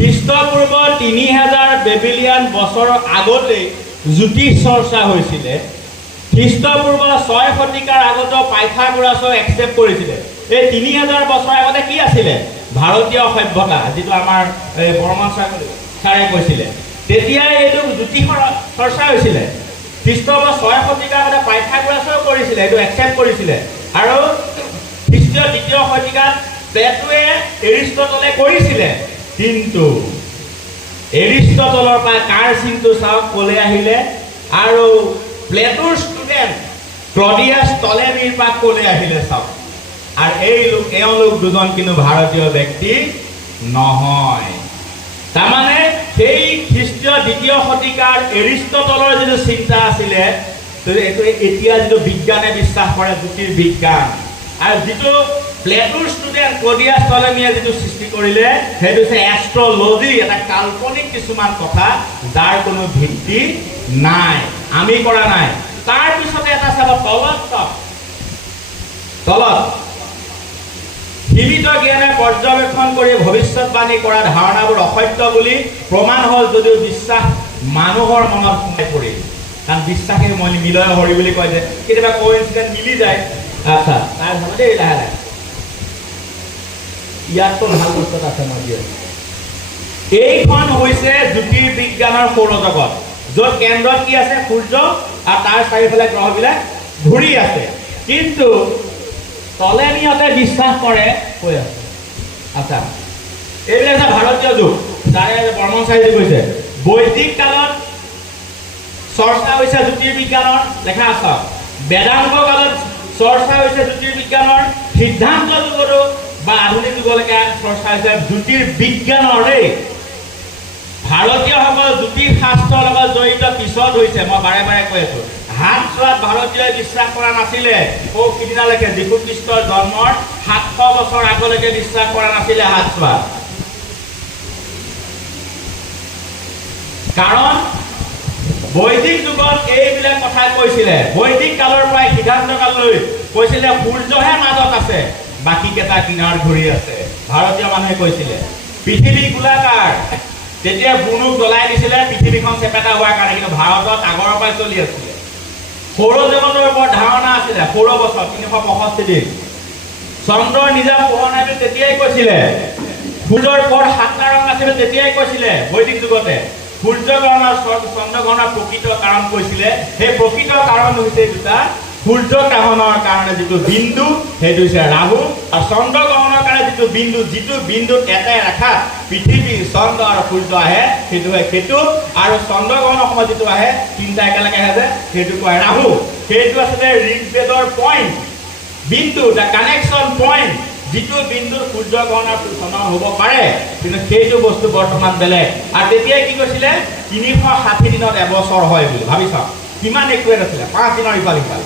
খ্ৰীষ্টপূৰ্ব ৩০০০ বেবিলিয়ান বছৰৰ আগতেই জ্যোতিষ চৰ্চা হৈছিলে। খ্ৰীষ্টপূৰ্ব ৬ শতিকাৰ আগতো পাইথাগোৰাছক একচেপ্ট কৰিছিলে। এই ৩০০০ বছৰ আগতে কি আছিলে? ভাৰতীয় সভ্যতা, যিটো আমাৰ বৰ্মা ছাৰে কৈছিলে। তেতিয়াই এইটো জ্যোতিষৰ চৰ্চা হৈছিলে। খ্ৰীষ্টপূৰ্ব ৬ শতিকাৰ আগতে পাইথাগোৰাছেও কৰিছিলে, এইটো একচেপ্ট কৰিছিলে। আৰু খ্ৰীষ্টীয় ২য় শতিকাত প্লেটোৱে এৰিষ্টটলে কৰিছিলে। কিন্তু এৰিষ্টটলৰ পৰা কাৰ চিনটো চাওক, ক'লে আহিলে। আৰু প্লেটোৰ ষ্টুডেণ্ট ক্লডিয়াছ টলেমিৰ পৰা ক'লে আহিলে চাওক। আৰু এওঁলোক দুজন কিন্তু ভাৰতীয় ব্যক্তি নহয়। তাৰমানে সেই খ্ৰীষ্টীয় ২য় শতিকাৰ এৰিষ্টটলৰ যিটো চিন্তা আছিলে, এইটো এতিয়া যিটো বিজ্ঞানে বিশ্বাস কৰে জ্যোতিৰ্বিজ্ঞান, আৰু যিটো প্লেটোৰ ষ্টুডেণ্ট ক্লডিয়াছ টলেমিয়ে যিটো সৃষ্টি কৰিলে সেইটো হৈছে এষ্ট্ৰলজি, এটা কাল্পনিক কিছুমান কথা যাৰ কোনো ভিত্তি নাই, আমি কৰা নাই। তাৰপিছতে এটা চাব, তলত সীমিত জ্ঞানে পৰ্যবেক্ষণ কৰি ভৱিষ্যতবাণী কৰা ধাৰণাবোৰ অসত্য বুলি প্ৰমাণ হ'ল, যদিও বিশ্বাস মানুহৰ মনত সোমাই পৰিল। কাৰণ বিশ্বাসে মিলয় হৰি বুলি কয় যে, কেতিয়াবা কোইনচিডেন্ট মিলি যায়। আচ্ছা, তাৰ হ'ব দেই, লাহে লাহে ইয়াততো ভাল বস্তু আছে। মই এইখন হৈছে জ্যোতিৰ্বিজ্ঞানৰ সৌৰজগত, য'ত কেন্দ্ৰত কি আছে? সূৰ্য, আৰু তাৰ চাৰিওফালে গ্ৰহবিলাক ঘূৰি আছে। কিন্তু টলেমিহঁতে বিশ্বাস কৰে, কৈ আছে। আচ্ছা, এইবিলাক আছে ভাৰতীয় যুগ, তাৰে বৰ্মন চাৰিজে কৈছে বৈদিক কালত চৰ্চা হৈছে জ্যোতিৰ্বিজ্ঞানৰ, লেখা আছে। বেদান্ত কালত চৰ্চা হৈছে জ্যোতিৰ্বিজ্ঞানৰ, সিদ্ধান্ত যুগতো বা আধুনিক যুগলৈকে চৰ্চা হৈছে জ্যোতিৰ্বিজ্ঞানৰ। দেই, ভাৰতীয়সকল জ্যোতিষ শাস্ত্ৰৰ লগত জড়িত পিছত হৈছে। মই বাৰে বাৰে কৈ আছো, হাত চোৱাত ভাৰতীয়ই বিশ্বাস কৰা নাছিলে। সিদিনালৈকে যীশু খ্ৰীষ্টৰ জন্মৰ ৭০০ বছৰ আগলৈকে বিশ্বাস কৰা নাছিলে হাত চোৱাত। কাৰণ বৈদিক যুগত এইবিলাক কথা কৈছিলে। বৈদিক কালৰ পৰাই সিদ্ধান্ত কাললৈ কৈছিলে সূৰ্যহে মাজত আছে, বাকী কেইটা কিনাৰ ঘূৰি আছে। ভাৰতীয় মানুহে কৈছিলে পৃথিৱী গোলাকাৰ। তেতিয়া বুনুক জ্বলাই দিছিলে পৃথিৱীখন চেপেটা হোৱাৰ কাৰণে, কিন্তু ভাৰতত আগৰ পৰাই চলি আছিলে। সৌৰজগতৰ ওপৰত ধাৰণা আছিলে। সৌৰ বছৰ ৩৬৫ দিন। চন্দ্ৰৰ নিজা পোহৰ নাই বুলি তেতিয়াই কৈছিলে। সূৰ্যৰ ওপৰত ৭টা ৰং আছিলে তেতিয়াই কৈছিলে বৈদিক যুগতে। সূৰ্যগ্ৰহণৰ চন্দ্ৰগ্ৰহণৰ প্ৰকৃত কাৰণ কৈছিলে। সেই প্ৰকৃত কাৰণ হৈছে দুটা। সূৰ্যগ্ৰহণৰ কাৰণে যিটো বিন্দু সেইটো হৈছে ৰাহু, আৰু চন্দ্ৰগ্ৰহণৰ কাৰণে যিটো বিন্দু, যিটো বিন্দুত এটাই ৰেখাত পৃথিৱী, চন্দ্ৰ আৰু সূৰ্য আহে সেইটো হয় কেতু, আৰু চন্দ্ৰগ্ৰহণৰ সময়ত যিটো আহে তিনিটা একেলগে আহে যে সেইটো কয় ৰাহু। সেইটো আছিলে ঋগবেদৰ পইণ্ট, বিন্দু, দ্য কানেকশ্যন পইণ্ট, যিটো বিন্দুৰ সূৰ্যগ্ৰহণৰ চন্দ্ৰ হ'ব পাৰে, কিন্তু সেইটো বস্তু বৰ্তমান বেলেগ। আৰু তেতিয়াই কি কৈছিলে ৩৬০ দিনত এবছৰ হয় বুলি। ভাবি চাওক কিমান একুৰেট আছিলে, 5 দিনৰ ইফাল সিফাল।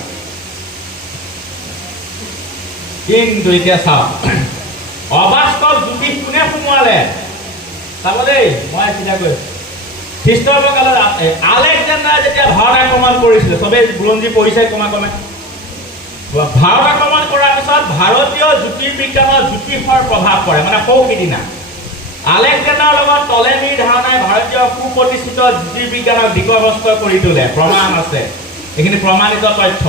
কিন্তু এতিয়া চাওক অবাস্তৱ জ্যোতিষ কোনে সোমোৱালে চাব দেই। মই চিন্তা কৰিছোঁ খ্ৰীষ্টাব্দ কালত আলেকজেণ্ডাৰে যেতিয়া ভাৰত আক্ৰমণ কৰিছিলে, চবেই বুৰঞ্জী পঢ়িছে ক্ৰমে। ভাৰত আক্ৰমণ কৰাৰ পিছত ভাৰতীয় জ্যোতিৰ্বিজ্ঞানৰ জ্যোতিষৰ প্ৰভাৱ পৰে, মানে সৌসিদিনা আলেকজেণ্ডাৰৰ লগত টলেমিৰ ধাৰণাই ভাৰতীয় সুপ্ৰতিষ্ঠিত জ্যোতিৰ্বিজ্ঞানক দিগভ্ৰষ্ট কৰি তোলে। প্ৰমাণ আছে, এইখিনি প্ৰমাণিত তথ্য।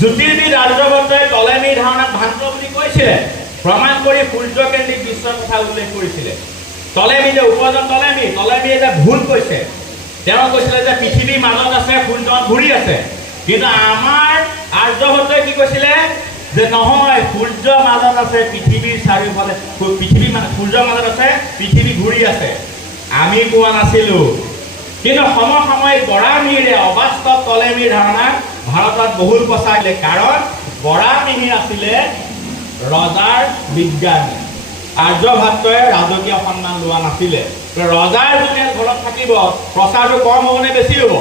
জ্যোতিৰ্বিদ আৰ্যভট্টই টলেমিৰ ধাৰণাক ভ্ৰান্ত বুলি কৈছিলে, প্ৰমাণ কৰি সূৰ্যকেন্দ্ৰিক বিশ্বৰ কথা উল্লেখ কৰিছিলে। টলেমি যে উপজন টলেমিয়ে যে ভুল কৈছে। তেওঁ কৈছিলে যে পৃথিৱীৰ মাজত আছে, সূৰ্য ঘূৰি আছে। কিন্তু আমাৰ আৰ্যভট্টই কি কৈছিলে যে নহয়, সূৰ্যৰ মাজত আছে, পৃথিৱীৰ চাৰিওফালে পৃথিৱী মানে সূৰ্যৰ মাজত আছে, পৃথিৱী ঘূৰি আছে। আমি কোৱা নাছিলো। কিন্তু সমসাময়িক বৰামিহিৰে অবাস্তৱ টলেমিৰ ধাৰণা ভাৰতত বহুল প্ৰচাৰ কৰিলে। কাৰণ বৰামিহি আছিলে ৰজাৰ বিজ্ঞানী। আৰ্যভট্টই ৰাজকীয় সন্মান লোৱা নাছিলে। ৰজাৰ যোনে ঘৰত থাকিব প্ৰচাৰটো কম হ'ব নে বেছি হ'ব?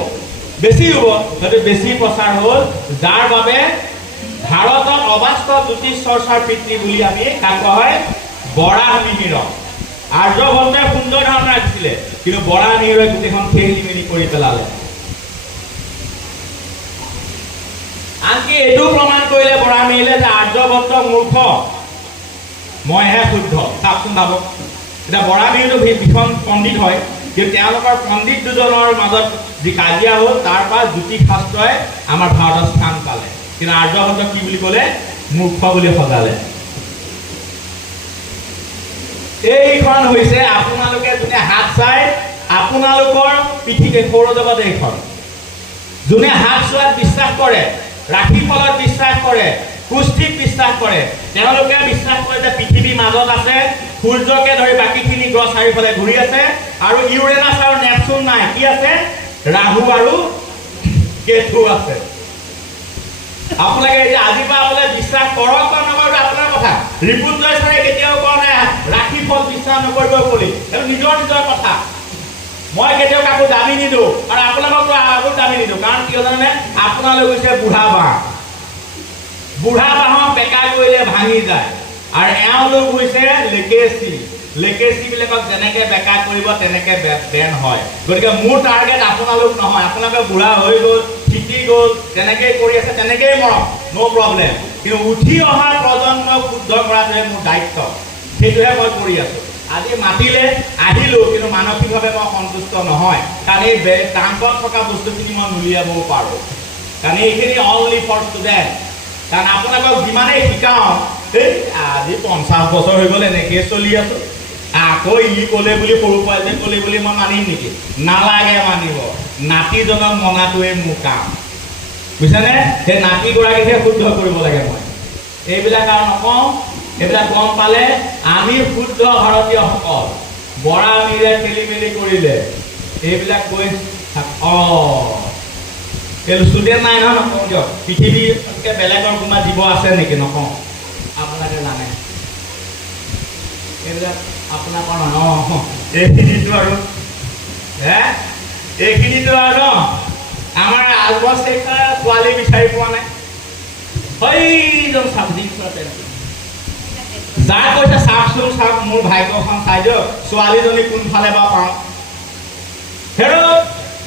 বেছি হ'ব। সেইটো বেছি প্ৰচাৰ হ'ল, যাৰ বাবে ভাৰতত অবাস্তৱ জ্যোতিষ চৰ্চাৰ পিতৃ বুলি আমি কাক কোৱা হয়? বৰাহমিহিৰক। আৰ্যভট্টই সুন্দৰ ধাৰণা ৰাখিছিলে, কিন্তু বৰাহমিহিৰে গোটেইখন খেলি মেলি কৰি পেলালে। আনকি এইটো প্ৰমাণ কৰিলে বৰাহমিহিৰে যে আৰ্যভট্ট মূৰ্খ, মইহে শুদ্ধ। চাওকচোন ভাবক, এতিয়া বৰাহমিহিৰটো ভীষণ পণ্ডিত হয়, কিন্তু তেওঁলোকৰ পণ্ডিত দুজনৰ মাজত যি কাজিয়া হ'ল তাৰ পৰা জ্যোতিষ শাস্ত্ৰই আমাৰ ভাৰতত স্থান পালে। কিন্তু আৰ্যভট্টক কি বুলি ক'লে? মূৰ্খ বুলি সজালে। এইখন হৈছে আপোনালোকে যোনে হাত চাই আপোনালোকৰ পৃথিৱী সৌৰজগত। এইখন যোনে হাত চোৱাত বিশ্বাস কৰে, ৰাশিফলত বিশ্বাস কৰে, পুষ্টিত বিশ্বাস কৰে, তেওঁলোকে বিশ্বাস কৰে যে পৃথিৱীৰ মাজত আছে, সূৰ্যকে ধৰি বাকীখিনি গ্ৰহ চাৰিওফালে ঘূৰি আছে, আৰু ইউৰেনাছ আৰু নেপচুন নাই। কি আছে? ৰাহু আৰু কেতু আছে। আপোনালোকে এতিয়া আজিৰ পৰা বোলে বিশ্বাস কৰক বা নকৰক আপোনাৰ কথা। ৰিপুঞ্জয় ছাৰে কেতিয়াও কোৱা নাই ৰাশিফল বিশ্বাস নকৰিব বুলি। সেইটো নিজৰ নিজৰ কথা। মই কেতিয়াও কাকো দাবী নিদিওঁ, আৰু আপোনালোকতো আৰু দাবী নিদিওঁ। কাৰণ কিয় জানেনে? আপোনালোক হৈছে বুঢ়া বাঁহ। বুঢ়া বাঁহক বেকা কৰিলে ভাঙি যায়, আৰু এওঁলোক হৈছে লেকেচি বিলাকক যেনেকে বেকা কৰিব তেনেকে বেন হয়। গতিকে মোৰ টাৰ্গেট আপোনালোক নহয়। আপোনালোকে বুঢ়া হৈ গ'ল, শিকি গ'ল, তেনেকেই কৰি আছে, তেনেকেই মৰক, ন' প্ৰব্লেম। কিন্তু উঠি অহা প্ৰজন্মক শুদ্ধ কৰাটোহে মোৰ দায়িত্ব। সেইটোহে মই কৰি আছো। আজি মাতিলে আহিলো, কিন্তু মানসিকভাৱে মই সন্তুষ্ট নহয়। কাৰণ এই টাংকত থকা বস্তুখিনি মই উলিয়াবও পাৰোঁ। কাৰণ এইখিনি অনলি ফৰ ষ্টুডেণ্ট। কাৰণ আপোনালোকক যিমানেই শিকাওঁ, এই আজি 50 বছৰ হৈ গ'ল এনেকৈ চলি আছো, আকৌ ই ক'লে বুলি সৰু পোৱালিতে ক'লে বুলি মই মানিম নেকি? নালাগে মানিব। নাতিজনক মনাটোৱে মোৰ কাম, বুজিছেনে? সেই নাতিগৰাকীকহে শুদ্ধ কৰিব লাগে মই। এইবিলাক আৰু নকওঁ। এইবিলাক গম পালে আমি শুদ্ধ ভাৰতীয়সকল। বৰামিহিৰে খেলি মেলি কৰিলে এইবিলাক কৈ এইটো ষ্টুডেণ্ট নাই নহয়, নকওঁ দিয়ক। পৃথিৱীতকৈ বেলেগৰ কোনোবা জীৱ আছে নেকি? নকওঁ। আপোনালোকে জানে এইবিলাক আপোনাৰ পৰা নহয়। এইখিনিতো আৰু এইখিনিতো আৰু ন, আমাৰ আলবশেখাৰ ছোৱালী বিচাৰি পোৱা নাই। সেইজন চাবজিং যাৰ কৈছে চাওকচোন, চাওক মোৰ ভাগ্যখন চাই দিয়ক, ছোৱালীজনী কোনফালে বা পাওঁ।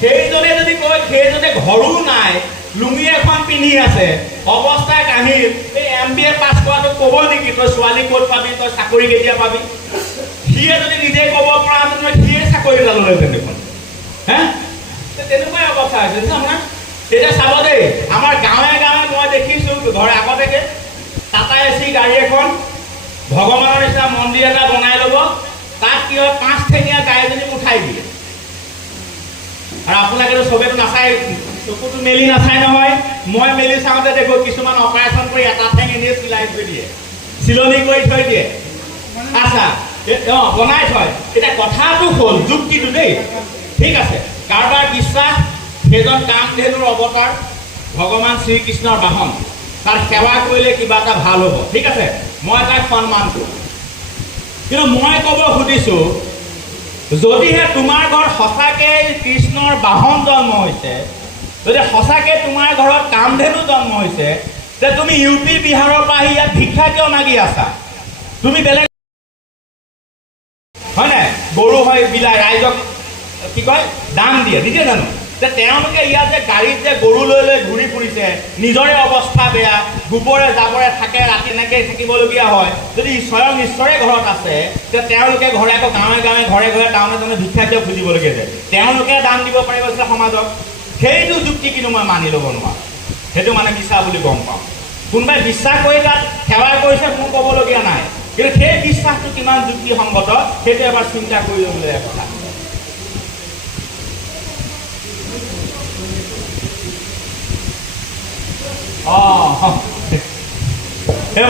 সেইজনে যদি কয় ঘৰো নাই, লুঙি এখন পিন্ধি আছে, অৱস্থা কাহিল, এই MBA পাছ কৰাটো ক'ব নেকি তই ছোৱালী ক'ত পাবি, তই চাকৰি কেতিয়া পাবি? সিয়ে যদি নিজে ক'ব পৰা হেঁতেন সিয়ে চাকৰি এটা ল'লেহেঁতেন দেখোন। হে তেনেকুৱাই অৱস্থা হৈছে আপোনাৰ। এতিয়া চাব দেই, আমাৰ গাঁৱে গাঁৱে মই দেখিছোঁ ঘৰে আগতে টাটা AC গাড়ী এখন ভগৱানৰ নিচিনা মন্দিৰ এটা বনাই ল'ব, তাত কি হয় 5 ঠেঙীয়া গাই এজনীক উঠাই দিয়ে। আৰু আপোনালোকেতো চবেতো নাচায়, চকুটো মেলি নাচায় নহয়। মই মেলি চাওঁতে দেখো কিছুমান অপাৰেশ্যন কৰি এটা ঠেং এনেই চিলাই থৈ দিয়ে, চিলনি কৰি থৈ দিয়ে। আচ্ছা বনাই থয়। এতিয়া কথাটো হ'ল যুক্তিটো দেই, ঠিক আছে, কাৰোবাৰ বিশ্বাস সেইজন কামধেনুৰ অৱতাৰ, ভগৱান শ্ৰীকৃষ্ণৰ বাহন, তাৰ সেৱা কৰিলে কিবা এটা ভাল হ'ব, ঠিক আছে, মই তাক সন্মান কৰোঁ। কিন্তু মই ক'ব খুজিছোঁ, যদিহে তোমাৰ ঘৰত সঁচাকৈ কৃষ্ণৰ বাহন জন্ম হৈছে, যদি সঁচাকৈ তোমাৰ ঘৰত কামধেনু জন্ম হৈছে, তে তুমি UP বিহাৰৰ পৰা আহি ইয়াত ভিক্ষা কিয় মাগি আছা? তুমি বেলেগ হয় নাই? গৰু হয় বিলাই ৰাইজক কি কয় দাম দিয়ে, নিদিয়ে জানো? যে তেওঁলোকে ইয়াত যে গাড়ীত যে গৰু লৈ লৈ ঘূৰি ফুৰিছে, নিজৰে অৱস্থা বেয়া, গোবৰে জাবৰে থাকে, ৰাতি এনেকৈ থাকিবলগীয়া হয়। যদি স্বয়ং ঈশ্বৰে ঘৰত আছে, তে তেওঁলোকে ঘৰে আকৌ গাঁৱে গাঁৱে ঘৰে ঘৰে টাউনে টাউনে ভিক্ষা কিয় খুজিবলগীয়া যায়? তেওঁলোকে দান দিব পাৰিব আছিলে সমাজক। সেইটো যুক্তি কিন্তু মই মানি ল'ব নোৱাৰোঁ, সেইটো মানে মিছা বুলি গম পাওঁ। কোনোবাই বিশ্বাস কৰি তাত সেৱা কৰিছে মোৰ ক'বলগীয়া নাই, কিন্তু সেই বিশ্বাসটো কিমান যুক্তিসংগত সেইটো এবাৰ চিন্তা কৰি ল'বলগীয়া কথা।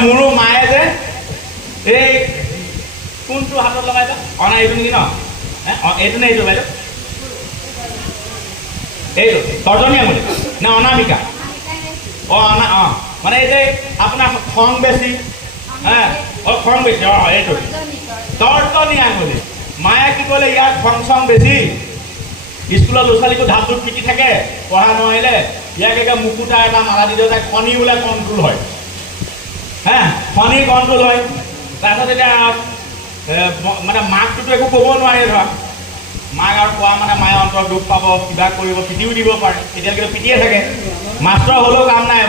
মোৰো মায়ে যে এই কোনটো হাতত লগাইবা? অনা এইটো নেকি ন? এইটো নে এইটো বাইদেউ? এইটো তৰ্জনী আঙুলি নে অনামিকা? মানে এই যে আপোনাৰ খং বেছি, খং বেছি, এইটো তৰ্জনী আঙুলি। মায়ে কি ক'লে, ইয়াৰ খং চং বেছি, স্কুলৰ ল'ৰা ছোৱালীকো ধাপ ধুপ পিটি থাকে, পঢ়া নোৱাৰিলে ইয়াক একে মুকুতা এটা মালা দি দিওঁ, তাই শনি বোলে কণ্ট্ৰল হয়, শনি কণ্ট্ৰল হয়। তাৰপিছত এতিয়া মানে মাকটোতো একো ক'ব নোৱাৰে ধৰা, মাক আৰু কোৱা মানে মায়ে অন্তৰত দুখ পাব, কিবা কৰিব, পিটিও দিব পাৰে, এতিয়ালৈকে পিটিয়ে থাকে। মাষ্টৰ হ'লেও কাম নাই,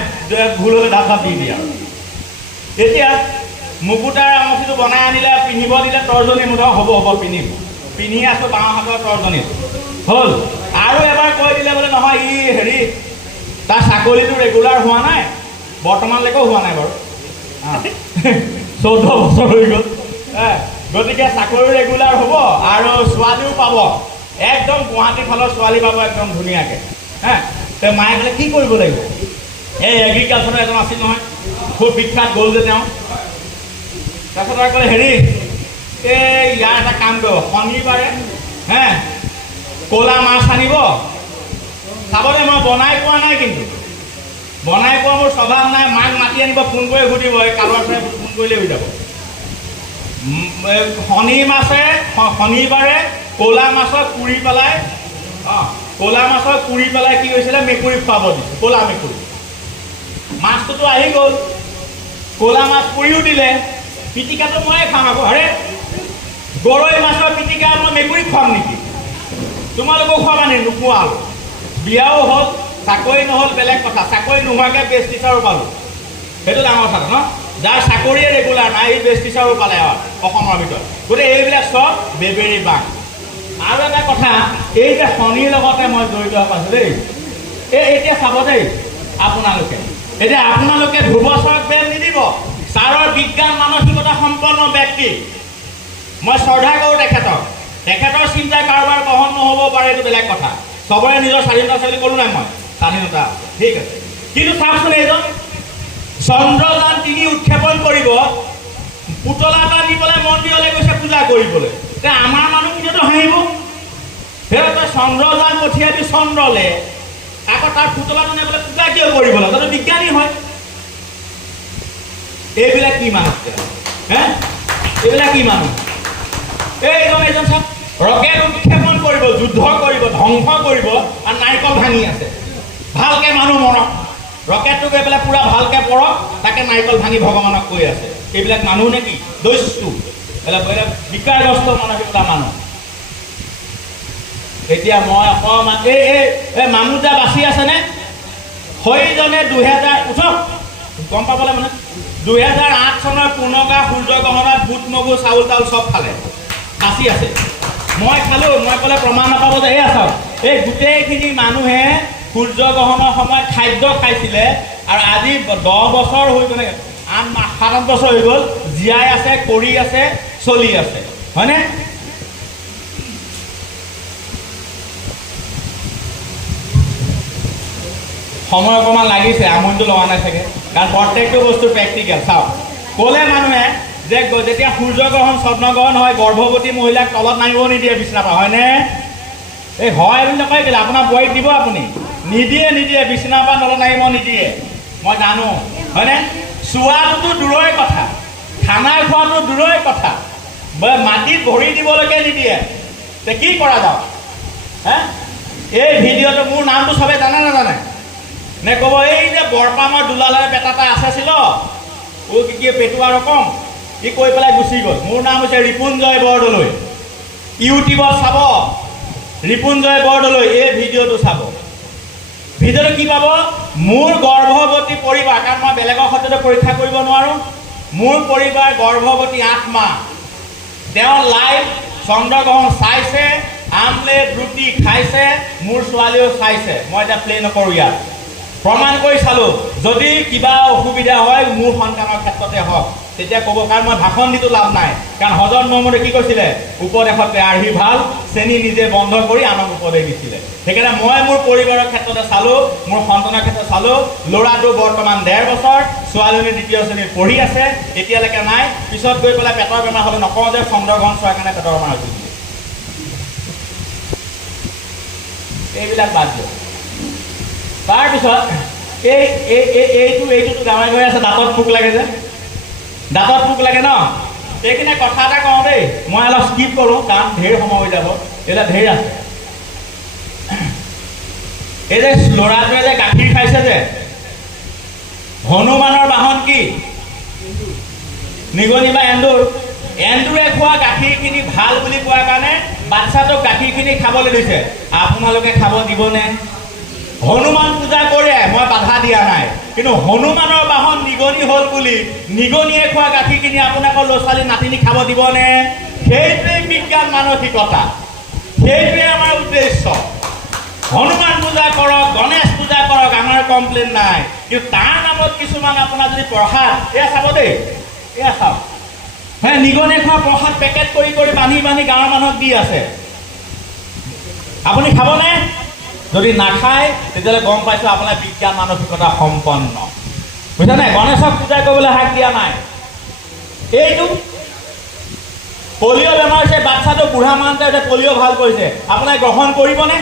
ভুল হ'লে ধাপ ধাপ দি দিয়ে আৰু। এতিয়া মুকুতাৰ আঙঠিটো বনাই আনিলে, পিন্ধিব দিলে, তৰ্জনী মুঠৰ হ'ব পিন্ধিম, পিন্ধি আছোঁ বাওঁ হাতৰ তৰ্জনী হ'ল। আৰু এবাৰ কৈ দিলে বোলে নহয়, ই হেৰি তাৰ চাকৰিটো ৰেগুলাৰ হোৱা নাই, বৰ্তমানলৈকেও হোৱা নাই বাৰু, 14 বছৰ হৈ গ'ল। গতিকে চাকৰি ৰেগুলাৰ হ'ব আৰু ছোৱালীও পাব, একদম গুৱাহাটী ফালৰ ছোৱালী পাব একদম ধুনীয়াকৈ। তে মায়ে বোলে কি কৰিব লাগিব? এই এগ্ৰিকালচাৰৰ এজন আছিল নহয়, খুব বিখ্যাত, গ'ল যে তেওঁ। তাৰপিছত আৰু ক'লে হেৰি, এই ইয়াৰ এটা কাম কৰিব, শনিবাৰে ক'লা মাছ আনিব। চাবলৈ মই বনাই পোৱা নাই, কিন্তু বনাই পোৱা মোৰ স্বভাৱ নাই। মাক মাতি আনিব, ফোন কৰি সুধিব, এই কাৰোবাৰ পৰা ফোন কৰিলে হৈ যাব। শনিবাৰে ক'লা মাছৰ পুৰি পেলাই, ক'লা মাছৰ পুৰি পেলাই কি হৈছিলে, মেকুৰীক খুৱাব দিছে, ক'লা মেকুৰী। মাছটোতো আহি গ'ল, ক'লা মাছ পুৰিও দিলে, পিটিকাটো ময়ে খাম আকৌ। আৰে গৰৈ মাছৰ পিটিকা মই মেকুৰীক খুৱাম নেকি? তোমালোকেও খুৱাবা নে? নোখোৱা। বিয়াও হ'ল, চাকৰি নহ'ল বেলেগ কথা, চাকৰি নোহোৱাকৈ বেষ্ট টিচাৰো পালোঁ, সেইটো ডাঙৰ কথা ন। যাৰ চাকৰিয়ে ৰেগুলাৰ নাই, এই বেষ্ট টিচাৰো পালে আৰু অসমৰ ভিতৰত। গতিকে এইবিলাক চব বেবেৰী বাং। আৰু এটা কথা, এই যে শনিৰ লগতে মই জড়িত পাইছোঁ দেই। এতিয়া চাব দেই, আপোনালোকে ধ্ৰুৱচৰক বেল নিদিব। ছাৰৰ বিজ্ঞান মানসিকতা সম্পন্ন ব্যক্তি, মই শ্ৰদ্ধা কৰোঁ তেখেতক। তেখেতৰ চিন্তা কাৰোবাৰ গ্ৰহণ নহ'ব পাৰে, এইটো বেলেগ কথা। চবৰে নিজৰ স্বাধীনতা আছে বুলি ক'লোঁ নাই মই, স্বাধীনতা ঠিক আছে। কিন্তু চাওকচোন, এইজন চন্দ্ৰযান 3 উৎক্ষেপণ কৰিব, পুতলা এটা নি পেলাই মন্দিৰলৈ গৈছে পূজা কৰিবলৈ। তে আমাৰ মানুহখিনিতো হাঁহিব, তই চন্দ্ৰযান পঠিয়াবি চন্দ্ৰলৈ, আকৌ তাৰ পুতলাটো নি পেলাই পূজা কিয় কৰিবলৈ? তইতো বিজ্ঞানী হয়। এইবিলাক কি মানুহ? এইবিলাক কি মানুহ? এইজন চাওক, ৰকেট উৎক্ষেপণ কৰিব, যুদ্ধ কৰিব, ধ্বংস কৰিব, আৰু নাৰিকল ভাঙি আছে। ভালকৈ মানুহ মৰক, ৰকেটটো গৈ পেলাই পুৰা ভালকৈ পৰক, তাকে নাৰিকল ভাঙি ভগৱানক কৈ আছে। এইবিলাক মানুহ নেকি? দস্যু, বিকাৰগ্ৰস্ত মানসিকতা মানুহ। এতিয়া মই অকণমান এই মামুজা বাচি আছেনে? সেইজনে 2000 উঠক গম পাবলৈ মানে 2008 চনৰ পুনকা সূৰ্যগ্ৰহণত বুট মগু চাউল তাউল চব খালে, বাচি আছে। মই খালোঁ, মই ক'লে প্ৰমাণ নাপাব যে এয়া চাওক, এই গোটেইখিনি মানুহে সূৰ্যগ্ৰহণৰ সময়ত খাদ্য খাইছিলে আৰু আজি 10 বছৰ হৈ গ'লে 7-8 বছৰ হৈ গ'ল, জীয়াই আছে, কৰি আছে, চলি আছে, হয়নে? সময় অকণমান লাগিছে, আমনিটো লগা নাই চাগে, কাৰণ প্ৰত্যেকটো বস্তু প্ৰেক্টিকেল। চাওক, ক'লে মানুহে যে যেতিয়া সূৰ্যগ্ৰহণ চন্দ্ৰগ্ৰহণ হয় গৰ্ভৱতী মহিলাক তলত নামিব নিদিয়ে বিচনাৰ পৰা, হয়নে? এই হয় বুলি নকয় কেলে, আপোনাৰ বোৱাৰীক দিব আপুনি? নিদিয়ে বিচনাৰ পৰা তলত নামিব নিদিয়ে, মই জানো, হয়নে? চোৱাটোতো দূৰৰে কথা, খানা খোৱাটো দূৰৰে কথা, মাটিত ভৰি দিবলৈকে নিদিয়ে। তে কি কৰা যাওক? এই ভিডিঅ'টো মোৰ নামটো চবে জানে নাজানে? নে ক'ব এই যে বৰপামৰ দুলালৰ বেটা এটা আছিল কি পেটুৱা ৰকম, ই কৈ পেলাই গুচি গ'ল। মোৰ নাম হৈছে ৰিপুঞ্জয় বৰদলৈ। ইউটিউবত চাব ৰিপুঞ্জয় বৰদলৈ, এই ভিডিঅ'টো চাব। ভিডিঅ'টো কি পাব? মোৰ গৰ্ভৱতী পৰিবাৰ, কাৰণ মই বেলেগৰ সৈতে পৰীক্ষা কৰিব নোৱাৰোঁ। মোৰ পৰিবাৰ গৰ্ভৱতী 8 মাহ, তেওঁ লাইভ চন্দ্ৰগ্ৰহণ চাইছে, আমলেট ৰুটি খাইছে, মোৰ ছোৱালীও চাইছে। মই এতিয়া প্লে নকৰোঁ, ইয়াত প্ৰমাণ কৰি চালোঁ। যদি কিবা অসুবিধা হয় মোৰ সন্তানৰ ক্ষেত্ৰতে হওক তেতিয়া ক'ব, কাৰণ মই ভাষণ দিটো লাভ নাই, কাৰণ হজৰত মহম্মদে কি কৈছিলে? উপদেশতকৈ আৰ্হি ভাল, চেনি নিজে বন্ধ কৰি আনক উপদেশ দিছিলে। সেইকাৰণে মই মোৰ পৰিবাৰৰ ক্ষেত্ৰতে চালোঁ, মোৰ সন্তানৰ ক্ষেত্ৰত চালোঁ। ল'ৰাটো বৰ্তমান 1.5 বছৰ, ছোৱালীজনী 2য় শ্ৰেণীত পঢ়ি আছে, এতিয়ালৈকে নাই। পিছত গৈ পেলাই পেটৰ বেমাৰ হ'লে নকওঁ যে চন্দ্ৰগ্ৰহণ চোৱাৰ কাৰণে পেটৰ বেমাৰ হৈছিল, এইবিলাক বাদ দিয়ক। তাৰপিছত এইটোতো গাঁৱে গৈ আছে, দাঁতত পোক লাগে যে, দাঁতত পোক লাগে ন? এইখিনি কথা এটা কওঁ দেই, মই অলপ স্কিপ কৰোঁ কাৰণ ঢেৰ সময় হৈ যাব, এইবিলাক ঢেৰ আছে। এই যে ল'ৰাটোৱে যে গাখীৰ খাইছে যে, হনুমানৰ বাহন কি? নিগনি বা এন্দুৰ। এন্দুৰে খোৱা গাখীৰখিনি ভাল বুলি কোৱাৰ কাৰণে বাচ্চাটোক গাখীৰখিনি খাবলৈ দিছে। আপোনালোকে খাব দিবনে? হনুমান পূজা কৰে, মই বাধা দিয়া নাই, কিন্তু হনুমানৰ বাহন নিগনি হ'ল বুলি নিগনিয়ে খোৱা গাখীৰখিনি আপোনালোকৰ ল'ৰা ছোৱালী নাতিনি খাব দিবনে? সেইটোৱেই বিজ্ঞান মানসিকতা, সেইটোৱে আমাৰ উদ্দেশ্য। হনুমান পূজা কৰক, গণেশ পূজা কৰক, আমাৰ কমপ্লেইন নাই, কিন্তু তাৰ নামত কিছুমান আপোনাৰ যদি প্ৰসাদ, এয়া চাব দেই, এয়া চাওক, নিগনিয়ে খোৱা প্ৰসাদ পেকেট কৰি বান্ধি গাঁৱৰ মানুহক দি আছে। আপুনি খাবনে? যদি নাখায় তেতিয়াহ'লে গম পাইছোঁ আপোনাৰ বিজ্ঞান মানসিকতা সম্পন্ন, বুজিছেনে? গণেশক পূজা কৰিবলৈ হাক দিয়া নাই। এইটো পলিঅ' বেমাৰ হৈছে, বাচ্চাটো বুঢ়া মানুহতে পলিঅ' ভাল কৰিছে, আপোনাক গ্ৰহণ কৰিবনে?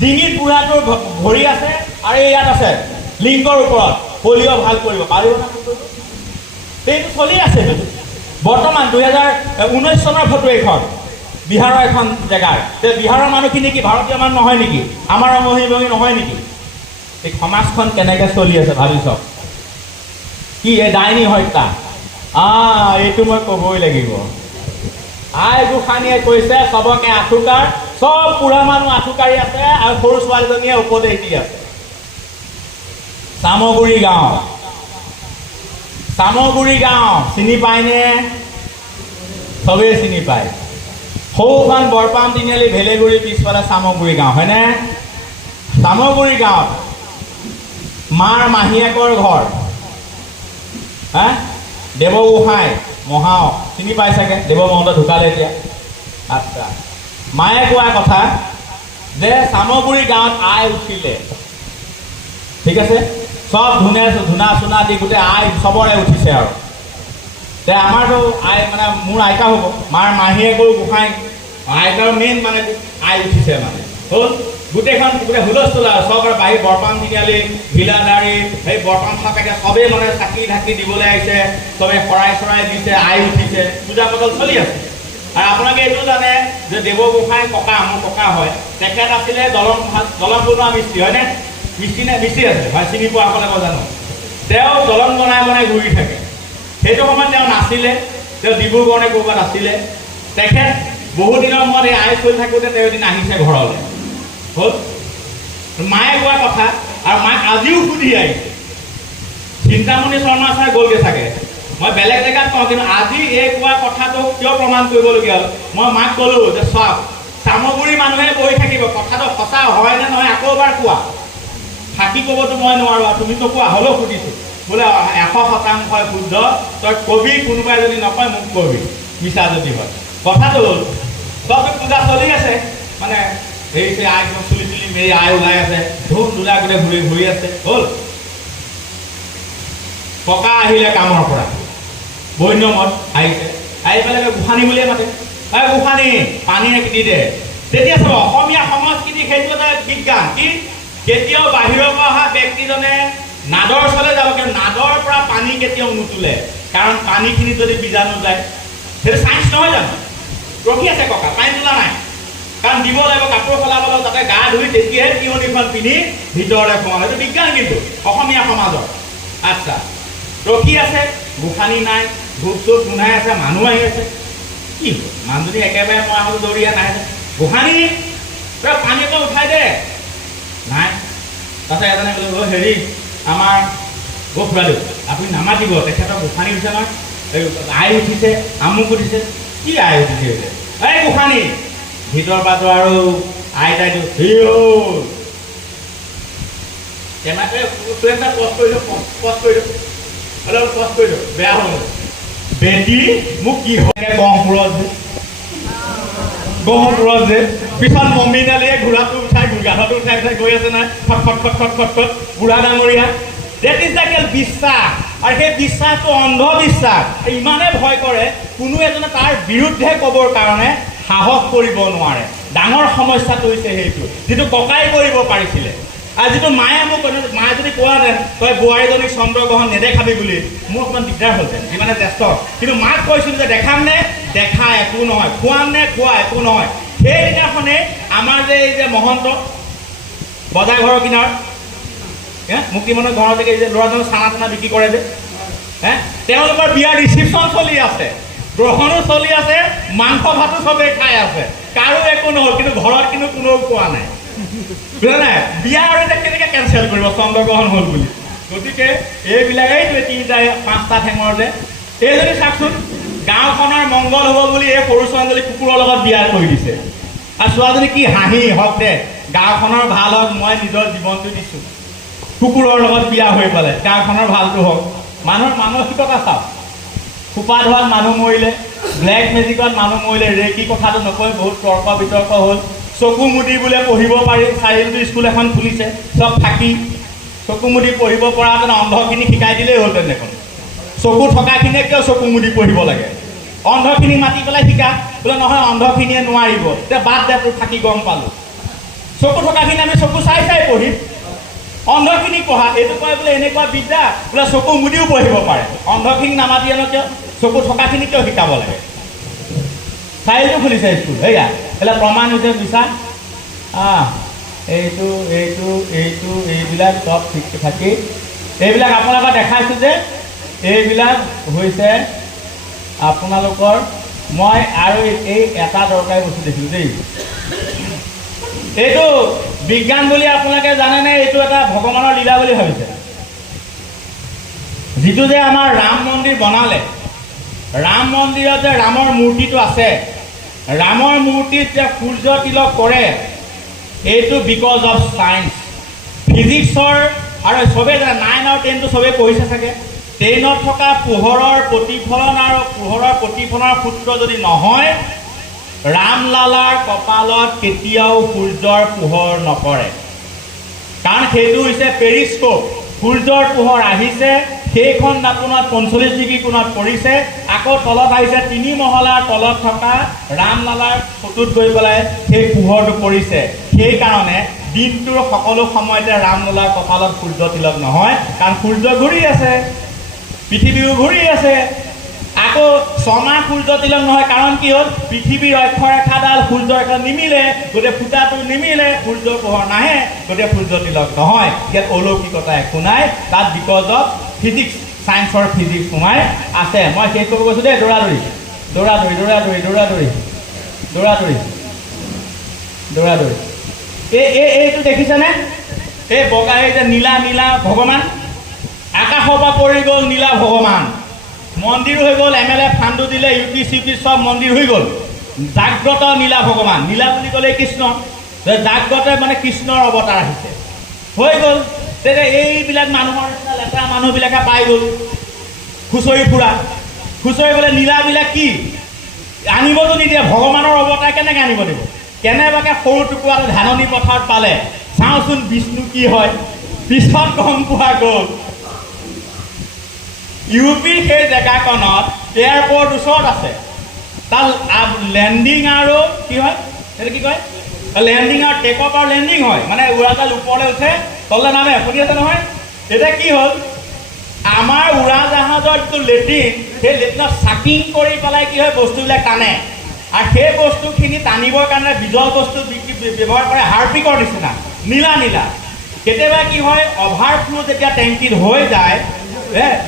ডিঙিত বুঢ়াটোৰ ভৰি আছে আৰু ইয়াত আছে লিংগৰ ওপৰত, পলিঅ' ভাল কৰিব পাৰিব না? এইটো চলি আছে বৰ্তমান। 2019 চনৰ ফটো এইখন, বিহাৰৰ এখন জেগাৰ। বিহাৰৰ মানুহখিনি কি ভাৰতীয় মানুহ নহয় নেকি? আমাৰ অমহিমী নহয় নেকি? এই সমাজখন কেনেকৈ চলি আছে ভাবি চাওক। কি এই ডাইনী হত্যা, এইটো মই ক'বই লাগিব। আই গোসাঁনীয়ে কৈছে চবকে আঁঠুকাৰ, চব বুঢ়া মানুহ আঁঠুকাৰি আছে আৰু সৰু ছোৱালীজনীয়ে উপদেশ দি আছে। চামগুৰি গাঁও, চামগুৰি গাঁও চিনি পায়নে? চবেই চিনি পায়। সৌখন বৰপাম তিনিআলি ভেলেগুৰি পিছফালে চামগুৰি গাঁও, হয়নে? চামগুৰি গাঁৱত মাৰ মাহীয়েকৰ ঘৰ, দেৱ গোসাঁই মহাওক চিনি পাই চাগে, দেৱ মহন্ত ঢুকালে এতিয়া। আচ্ছা, মায়ে কোৱা কথা যে চামগুৰি গাঁৱত আই উঠিলে, ঠিক আছে, চব ধূনা চুনা দি গোটেই আই চবৰে উঠিছে আৰু। আমাৰতো আই মানে মোৰ আইতা হ'ব, মাৰ মাহীয়েকৰ গোসাঁই, আইতাৰ মেইন মানে আই উঠিছে মানে হ'ল। গোটেইখন গোটেই হুলস্থুল আৰু চব আৰু বাহিৰ বৰপাম তিনিআলি ভিলাদাৰী সেই বৰপাম থাকাকে চবেই মানে চাকি ঢাকি দিবলৈ আহিছে, চবেই শৰাই চৰাই দিছে, আই উঠিছে, পূজা পাতল চলি আছে। আৰু আপোনালোকে এইটো জানে যে দেৱ গোসাঁই ককা, মোৰ ককা হয়, তেখেত আছিলে দলং বনোৱা মিস্ত্ৰী, হয়নে? মিস্ত্ৰী আছে হয়, চিনি পোৱাসকলে মই জানো। তেওঁ দলং বনাই ঘূৰি থাকে। সেইটো সময়ত তেওঁ নাছিলে, তেওঁ ডিব্ৰুগড় ক'ৰবাত আছিলে। তেখেত বহু দিনৰ মূৰত এই আই চলি থাকোঁতে তেওঁ এদিন আহিছে ঘৰলৈ হ'ল মায়ে কোৱা কথা আৰু মাক আজিও সুধি আহিছে চিন্তামণি শৰ্মা ছাৰ গ'লগৈ চাগে মই বেলেগ জেগাত কওঁ কিন্তু আজি এই কোৱা কথাটো কিয় প্ৰমাণ কৰিবলগীয়া হ'ল মই মাক ক'লোঁ যে চাওক চামগুৰি মানুহে বহি থাকিব কথাটো সঁচা হয় নে নহয় আকৌ এবাৰ কোৱা থাকি ক'বতো মই নোৱাৰোঁ আৰু তুমিতো কোৱা হ'লেও সুধিছোঁ বোলে 100% শুদ্ধ তই কবি কোনোবাই যদি নকয় মোক কবি মিছা যদি হয় কথাটো হ'ল চব পূজা চলি আছে মানে এই আই চুলি চুলি মেৰি আই ওলাই আছে ধূপ ধূলা গোটেই ঘূৰি আছে হ'ল ককা আহিলে কামৰ পৰা বৈন্যমত আহিছে আহি পেলাই গোসানী বুলিয়ে মাতে গোসানী পানী দি দে তেতিয়া চাব অসমীয়া সংস্কৃতি সেইটো এটা বিজ্ঞান কি কেতিয়াও বাহিৰৰ পৰা অহা ব্যক্তিজনে নাদৰ ওচৰলৈ যাব কিন্তু নাদৰ পৰা পানী কেতিয়াও নুতুলে কাৰণ পানীখিনি যদি বীজাণু যায় সেইটো চাইন্স নহয় জানো ৰখি আছে ককা পানী তোলা নাই কাৰণ দিব লাগিব কাপোৰ সলাব লাগিব যাতে গা ধুই তেতিয়াহে তিয়নিখন পিন্ধি ভিতৰলৈ সোমাব সেইটো বিজ্ঞান কিন্তু অসমীয়া সমাজৰ আচ্ছা ৰখি আছে গোসানী নাই ধূপ চুপ গোন্ধাই আছে মানুহ আহি আছে কি মানুহজনী একেবাৰে মই আহোঁ দৌৰি নাহে গোসানী তই পানী অকণ উঠাই দে নাই তাৰপিছত এজনে ক'লে হেৰি আমাৰ খুৰাদেউ আপুনি নামাতিব তেখেতৰ গোসানী উঠিছে নহয় আই উঠিছে আমুক উঠিছে কি আই উঠিছে এই গোসানী ভিতৰ পাতো আৰু আইতাইটো বেয়া হ'ল বেটি মোক কি হয় গহপুৰত যে পিছত মমিনালীয়ে ঘোঁৰাটো উঠাই গাধাটো উঠাই উঠাই গৈ আছে নাই ফট বুঢ়া ডাঙৰীয়া ডেট ইজ দ্য বিশ্বাস আৰু সেই বিশ্বাসটো অন্ধবিশ্বাস ইমানে ভয় কৰে কোনো এজনে তাৰ বিৰুদ্ধে ক'বৰ কাৰণে সাহস কৰিব নোৱাৰে ডাঙৰ সমস্যাটো হৈছে সেইটো যিটো ককাই কৰিব পাৰিছিলে আৰু যিটো মায়ে মোক মায়ে যদি কোৱাহেঁতেন তই বোৱাৰীজনীক চন্দ্ৰগ্ৰহণ নেদেখাবি বুলি মোৰ অকণমান দিগদাৰ হ'লহেঁতেন যিমানে জ্যেষ্ঠ কিন্তু মাক কৈছিলোঁ যে দেখাম নে দেখা একো নহয় খোৱাম নে খোৱা একো নহয় সেইদিনাখনেই আমাৰ যে এই যে মহন্ত বজাৰ ঘৰৰ কিনাৰ মুক্তিমনৰ ঘৰৰ যে এই যে ল'ৰাজনে চানা টানা বিক্ৰী কৰে যে তেওঁলোকৰ বিয়াৰ ৰিচিপশ্যন চলি আছে গ্ৰহণো চলি আছে মাংস ভাতো চবেই খাই আছে কাৰো একো নহ'ল কিন্তু ঘৰত কিন্তু কোনেও পোৱা নাই বুজা নাই বিয়া আৰু এতিয়া কেনেকৈ কেঞ্চেল কৰিব চন্দ্ৰগ্ৰহণ হ'ল বুলি গতিকে এইবিলাক এইটোৱে তিনিটা পাঁচটা ঠেঙৰ যে এই যদি চাওকচোন গাঁওখনৰ মংগল হ'ব বুলি এই সৰু ছোৱালীজনী কুকুৰৰ লগত বিয়া কৰি দিছে আৰু ছোৱালীজনী কি হাঁহি হওক দে গাঁওখনৰ ভাল হওক মই নিজৰ জীৱনটো দিছোঁ কুকুৰৰ লগত বিয়া হৈ পেলাই গাঁওখনৰ ভালটো হওক মানুহৰ মানসিকতা চাওক খোপা ধোৱাত মানুহ মৰিলে ব্লেক মেজিকত মানুহ মৰিলে ৰেকি কথাটো নকৈ বহুত তৰ্ক বিতৰ্ক হ'ল চকু মুদি বোলে পঢ়িব পাৰি চাৰিআলিটো স্কুল এখন খুলিছে চব থাকি চকু মুদি পঢ়িব পৰা যেন অন্ধখিনি শিকাই দিলেই হ'ল দেখোন চকু থকাখিনিয়ে কিয় চকু মুদি পঢ়িব লাগে অন্ধখিনিক মাতি পেলাই শিকা বোলে নহয় অন্ধখিনিয়ে নোৱাৰিব এতিয়া বাদ দে তোৰ থাকি গম পালোঁ চকু থকাখিনি আমি চকু চাই চাই পঢ়িম অন্ধখিনিক পঢ়া এইটো কয় বোলে এনেকুৱা বিদ্যা বোলে চকু মুদিও পঢ়িব পাৰে অন্ধখিনিক নামাতি আনো কিয় চকু থকাখিনি কিয় শিকাব লাগে চাৰিআলিটো খুলিছে স্কুল এয়া এইবিলাক প্ৰমাণ হৈছে বিশ্বাস এইবিলাক চব ঠিক থাকি এইবিলাক আপোনালোকক দেখাইছোঁ যে এইবিলাক হৈছে আপোনালোকৰ মই আৰু এই এটা দৰকাৰী বস্তু দেখিলোঁ দেই এইটো বিজ্ঞান বুলি আপোনালোকে জানেনে এইটো এটা ভগৱানৰ লীলা বুলি ভাবিছে যিটো যে আমাৰ ৰাম মন্দিৰ বনালে ৰাম মন্দিৰত যে ৰামৰ মূৰ্তিটো আছে ৰামৰ মূৰ্তিত যে সূৰ্য তিলক কৰে এইটো বিকজ অফ চায়েন্স ফিজিক্সৰ আৰু চবেই জানে 9 আৰু 10টো চবেই পঢ়িছে চাগে 10ত থকা পোহৰৰ প্ৰতিফলন আৰু পোহৰৰ প্ৰতিফলনৰ সূত্ৰ যদি নহয় ৰামলালাৰ কপালত কেতিয়াও সূৰ্যৰ পোহৰ নপৰে কাৰণ সেইটো হৈছে পেৰিস্কোপ সূৰ্যৰ পোহৰ আহিছে সেইখন আপোনাৰ 45 ডিগ্ৰী কোণত পৰিছে আকৌ তলত আহিছে 3 মহলাৰ তলত থকা ৰামলালাৰ ফটোত গৈ পেলাই সেই পোহৰটো পৰিছে সেইকাৰণে দিনটোৰ সকলো সময়তে ৰামলালাৰ কপালত সূৰ্য তিলক নহয় কাৰণ সূৰ্য ঘূৰি আছে পৃথিৱীও ঘূৰি আছে আকৌ ছমাহ সূৰ্য তিলক নহয় কাৰণ কি হ'ল পৃথিৱীৰ অক্ষৰেখাডাল সূৰ্যৰ ৰেখা নিমিলে গোটেই ফুটাটো নিমিলে সূৰ্যৰ পোহৰ নাহে গোটেই সূৰ্য তিলক নহয় ইয়াত অলৌকিকতা একো নাই তাত বিকজ অফ ফিজিক্স চায়েন্সৰ ফিজিক্স সোমাই আছে মই শেষ কৰিব গৈছোঁ দেই দৌৰা দৌৰি দৌৰা-দৌৰি এইটো দেখিছেনে? এই বগা এই যে নীলা নীলা ভগৱান, আকাশৰ পৰা পৰি গ'ল নীলা ভগৱান, মন্দিৰ হৈ গ'ল, MLA ফাণ্ডো দিলে, UP CP চব মন্দিৰ হৈ গ'ল। জাগ্ৰত নীলা ভগৱান, নীলা বুলি ক'লে কৃষ্ণ, জাগ্ৰত মানে কৃষ্ণৰ অৱতাৰ আহিছে, হৈ গ'ল। তেতিয়া এইবিলাক মানুহৰ নিচিনা লেতেৰা মানুহবিলাকে পাই গ'ল খুচৰি বোলে নীলাবিলাক কি আনিবতো নিদিয়ে, ভগৱানৰ অৱতাৰ কেনেকৈ আনিব দিব? কেনেবাকৈ সৰু টুকুৰা ধাননি পথাৰত পালে, চাওঁচোন বিষ্ণু কি হয়, পিছত গম পোৱা গ'ল UP সেই জেগাকণত এয়াৰপৰ্ট ওচৰত আছে, তাৰ লেণ্ডিং আৰু কি হয়, সেইটো কি কয়, লেণ্ডিং আৰু টেক অফ আৰু লেণ্ডিং হয়, মানে উৰাজাহাজ ওপৰলৈ উঠে তললৈ নামে, শুনি আছে নহয়? এতিয়া কি হ'ল, আমাৰ উৰাজাহাজৰ যিটো লেট্ৰিন, সেই লেট্ৰিনত চাকিং কৰি পেলাই কি হয় বস্তুবিলাক টানে, আৰু সেই বস্তুখিনি টানিবৰ কাৰণে বিজল বস্তু ব্যৱহাৰ কৰে, হাৰ্পিকৰ নিচিনা নীলা নীলা। কেতিয়াবা কি হয়, অভাৰফ্লো যেতিয়া টেংকিত হৈ যায়,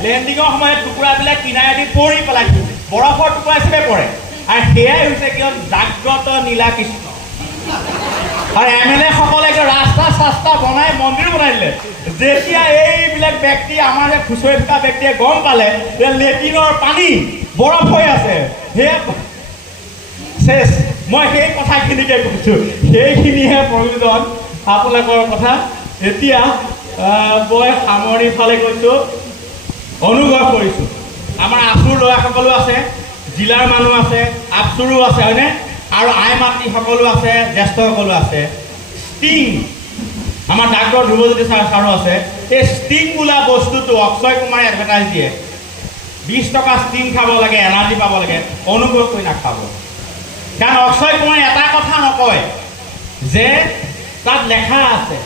লেণ্ডিঙৰ সময়ত টুকুৰাবিলাক কিনাৰেদি পৰি পেলাই বৰফৰ টুকুৰা হিচাপে পৰে, আৰু সেয়াই হৈছে কি হ'ল জাগ্ৰত নীলা কৃষ্ণ। আৰু MLA সকলে ৰাস্তা বনাই মন্দিৰ বনাই দিলে। যেতিয়া এইবিলাক ব্যক্তি, আমাৰ খুচৰি থকা ব্যক্তিয়ে গম পালে যে লেট্ৰিনৰ পানী বৰফ হৈ আছে, সেয়া শেষ। মই সেই কথাখিনিকে কৈছোঁ, সেইখিনিহে প্ৰয়োজন আপোনালোকৰ কথা। এতিয়া মই সামৰণিৰ ফালে গৈছোঁ, অনুগ্ৰহ কৰিছোঁ, আমাৰ আছুৰ ল'ৰাসকলো আছে, জিলাৰ মানুহ আছে, আপচুৰো আছে, হয়নে, আৰু আই মাতৃসকলো আছে, জ্যেষ্ঠসকলো আছে। ষ্টিং, আমাৰ ডাক্তৰ ধ্ৰুৱজ্যোতি ছাৰো আছে। এই ষ্টিং বোলা বস্তুটো অক্ষয় কুমাৰে এডভাৰটাইজ দিয়ে, 20 টকা ষ্টিং খাব লাগে, এনাৰ্জি পাব লাগে, অনুগ্ৰহ কৰি নাখাব। কাৰণ অক্ষয় কুমাৰে এটা কথা নকয় যে তাত লেখা আছে,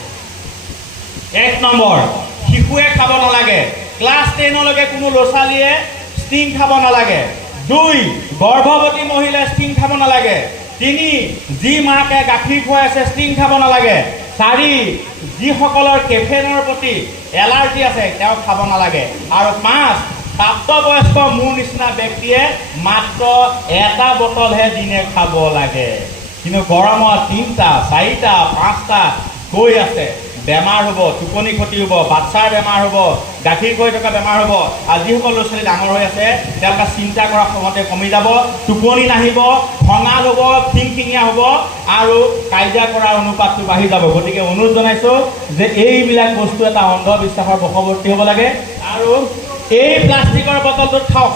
1 নম্বৰ শিশুৱে খাব নালাগে, ক্লাছ 10লৈকে কোনো ল'ৰা ছোৱালীয়ে ষ্টিং খাব নালাগে। 2 গৰ্ভৱতী মহিলাই ষ্টিং খাব নালাগে। 3 যি মাকে গাখীৰ খুৱাই আছে ষ্টিং খাব নালাগে। 4 যিসকলৰ কেফেনৰ প্ৰতি এলাৰ্জি আছে তেওঁ খাব নালাগে। আৰু 5 প্ৰাপ্তবয়স্ক মোৰ নিচিনা ব্যক্তিয়ে মাত্ৰ 1টা বটলহে দিনে খাব লাগে। কিন্তু গৰমত 3টা 4টা 5টা গৈ আছে, বেমাৰ হ'ব, টোপনি ক্ষতি হ'ব, বাচ্চাৰ বেমাৰ হ'ব, গাখীৰ খুৱাই থকা বেমাৰ হ'ব। আৰু যিসকল ল'ৰা ছোৱালী ডাঙৰ হৈ আছে তেওঁলোকে চিন্তা কৰাৰ ক্ষমতা কমি যাব, টোপনি নাহিব, খঙাল হ'ব, খিংখিঙীয়া হ'ব, আৰু কাজিয়া কৰাৰ অনুপাতটো বাঢ়ি যাব। গতিকে অনুৰোধ জনাইছোঁ যে এইবিলাক বস্তু এটা অন্ধবিশ্বাসৰ বশৱৰ্তী হ'ব লাগে। আৰু এই প্লাষ্টিকৰ বটলটোত খাওক,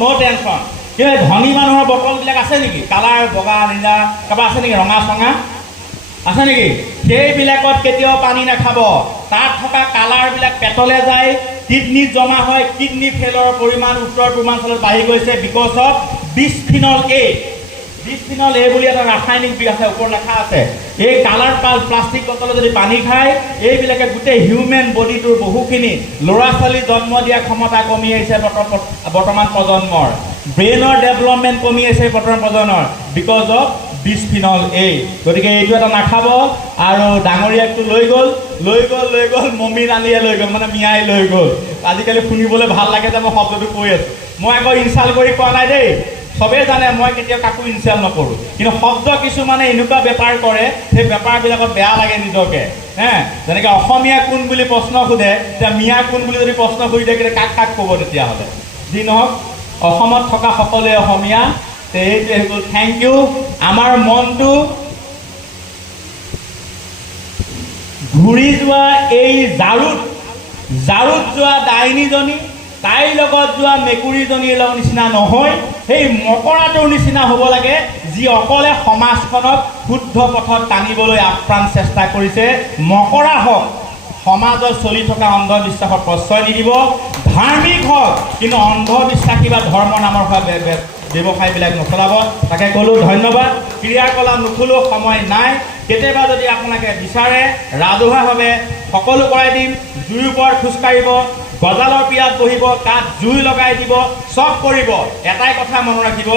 ন' টেনশ্যন। কিন্তু ধনী মানুহৰ বটলবিলাক আছে নেকি, কালাৰ বগা নীলা, কাৰোবাৰ আছে নেকি ৰঙা চঙা আছে নেকি? সেইবিলাকত কেতিয়াও পানী নাখাব। তাত থকা কালাৰবিলাক পেটলৈ যায়, কিডনীত জমা হয়, কিডনী ফেইলৰ পৰিমাণ উত্তৰ পূৰ্বাঞ্চলত বাঢ়ি গৈছে বিকজ অফ বিসফিনল এ। বিসফিনল এ বুলি এটা ৰাসায়নিক বিষ আছে, ওপৰত লেখা আছে। এই কালাৰ প্লাষ্টিক বটলত যদি পানী খায়, এইবিলাকে গোটেই হিউমেন বডিটোৰ বহুখিনি ল'ৰা ছোৱালী জন্ম দিয়া ক্ষমতা কমি আহিছে বৰ্তমান প্ৰজন্মৰ। ব্ৰেইনৰ ডেভেলপমেণ্ট কমি আহিছে বৰ্তমান প্ৰজন্মৰ বিকজ অফ বিসফিনল এ। গতিকে এইটো এটা নাখাব। আৰু ডাঙৰীয়াকটো লৈ গ'ল, মমি নালিয়ে লৈ গ'ল, মানে মিয়াই লৈ গ'ল। আজিকালি শুনিবলৈ ভাল লাগে যে মই শব্দটো কৈ আছোঁ। মই আকৌ ইনচাল্ট কৰি কোৱা নাই দেই, চবেই জানে মই কেতিয়াও কাকো ইনচাল্ট নকৰোঁ। কিন্তু শব্দ কিছুমানে এনেকুৱা বেপাৰ কৰে, সেই বেপাৰবিলাকত বেয়া লাগে নিজকে। যেনেকৈ অসমীয়া কোন বুলি প্ৰশ্ন সোধে, এতিয়া মিয়া কোন বুলি যদি প্ৰশ্ন সুধি থাকে কাক ক'ব তেতিয়াহ'লে? যি নহওক, অসমত থকা সকলোৱে অসমীয়া। এইটোৱে হ'ল থেংক ইউ। আমাৰ মনটো ঘূৰি যোৱা এই জাৰুত যোৱা ডাইনীজনী, তাইৰ লগত যোৱা মেকুৰীজনীৰ লগত নিচিনা নহয়, সেই মকৰাটোৰ নিচিনা হ'ব লাগে, যি অকলে সমাজখনক শুদ্ধ পথত টানিবলৈ আপ্ৰাণ চেষ্টা কৰিছে। মকৰা হওক, সমাজত চলি থকা অন্ধবিশ্বাসৰ প্ৰশ্ৰয় নিদিব, ধাৰ্মিক হওক, কিন্তু অন্ধবিশ্বাসী বা ধৰ্ম নামৰ ব্যৱসায়বিলাক নচলাব। তাকে ক'লোঁ ধন্যবাদ। ক্ৰিয়াকলাপ নুখুলোঁ, সময় নাই। কেতিয়াবা যদি আপোনালোকে বিচাৰে ৰাজহুৱাভাৱে সকলো কৰাই দিম। জুইৰ ওপৰত খোজকাঢ়িব, গজালৰ পিৰাত বহিব, তাত জুই লগাই দিব, চব কৰিব। এটাই কথা মনত ৰাখিব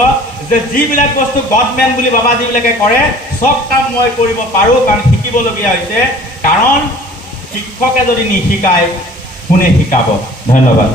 যে যিবিলাক বস্তু গডমেন বুলি বাবাজীবিলাকে কৰে, চব কাম মই কৰিব পাৰোঁ, কাৰণ শিকিবলগীয়া হৈছে। কাৰণ শিক্ষকে যদি নিশিকায় কোনে শিকাব? ধন্যবাদ।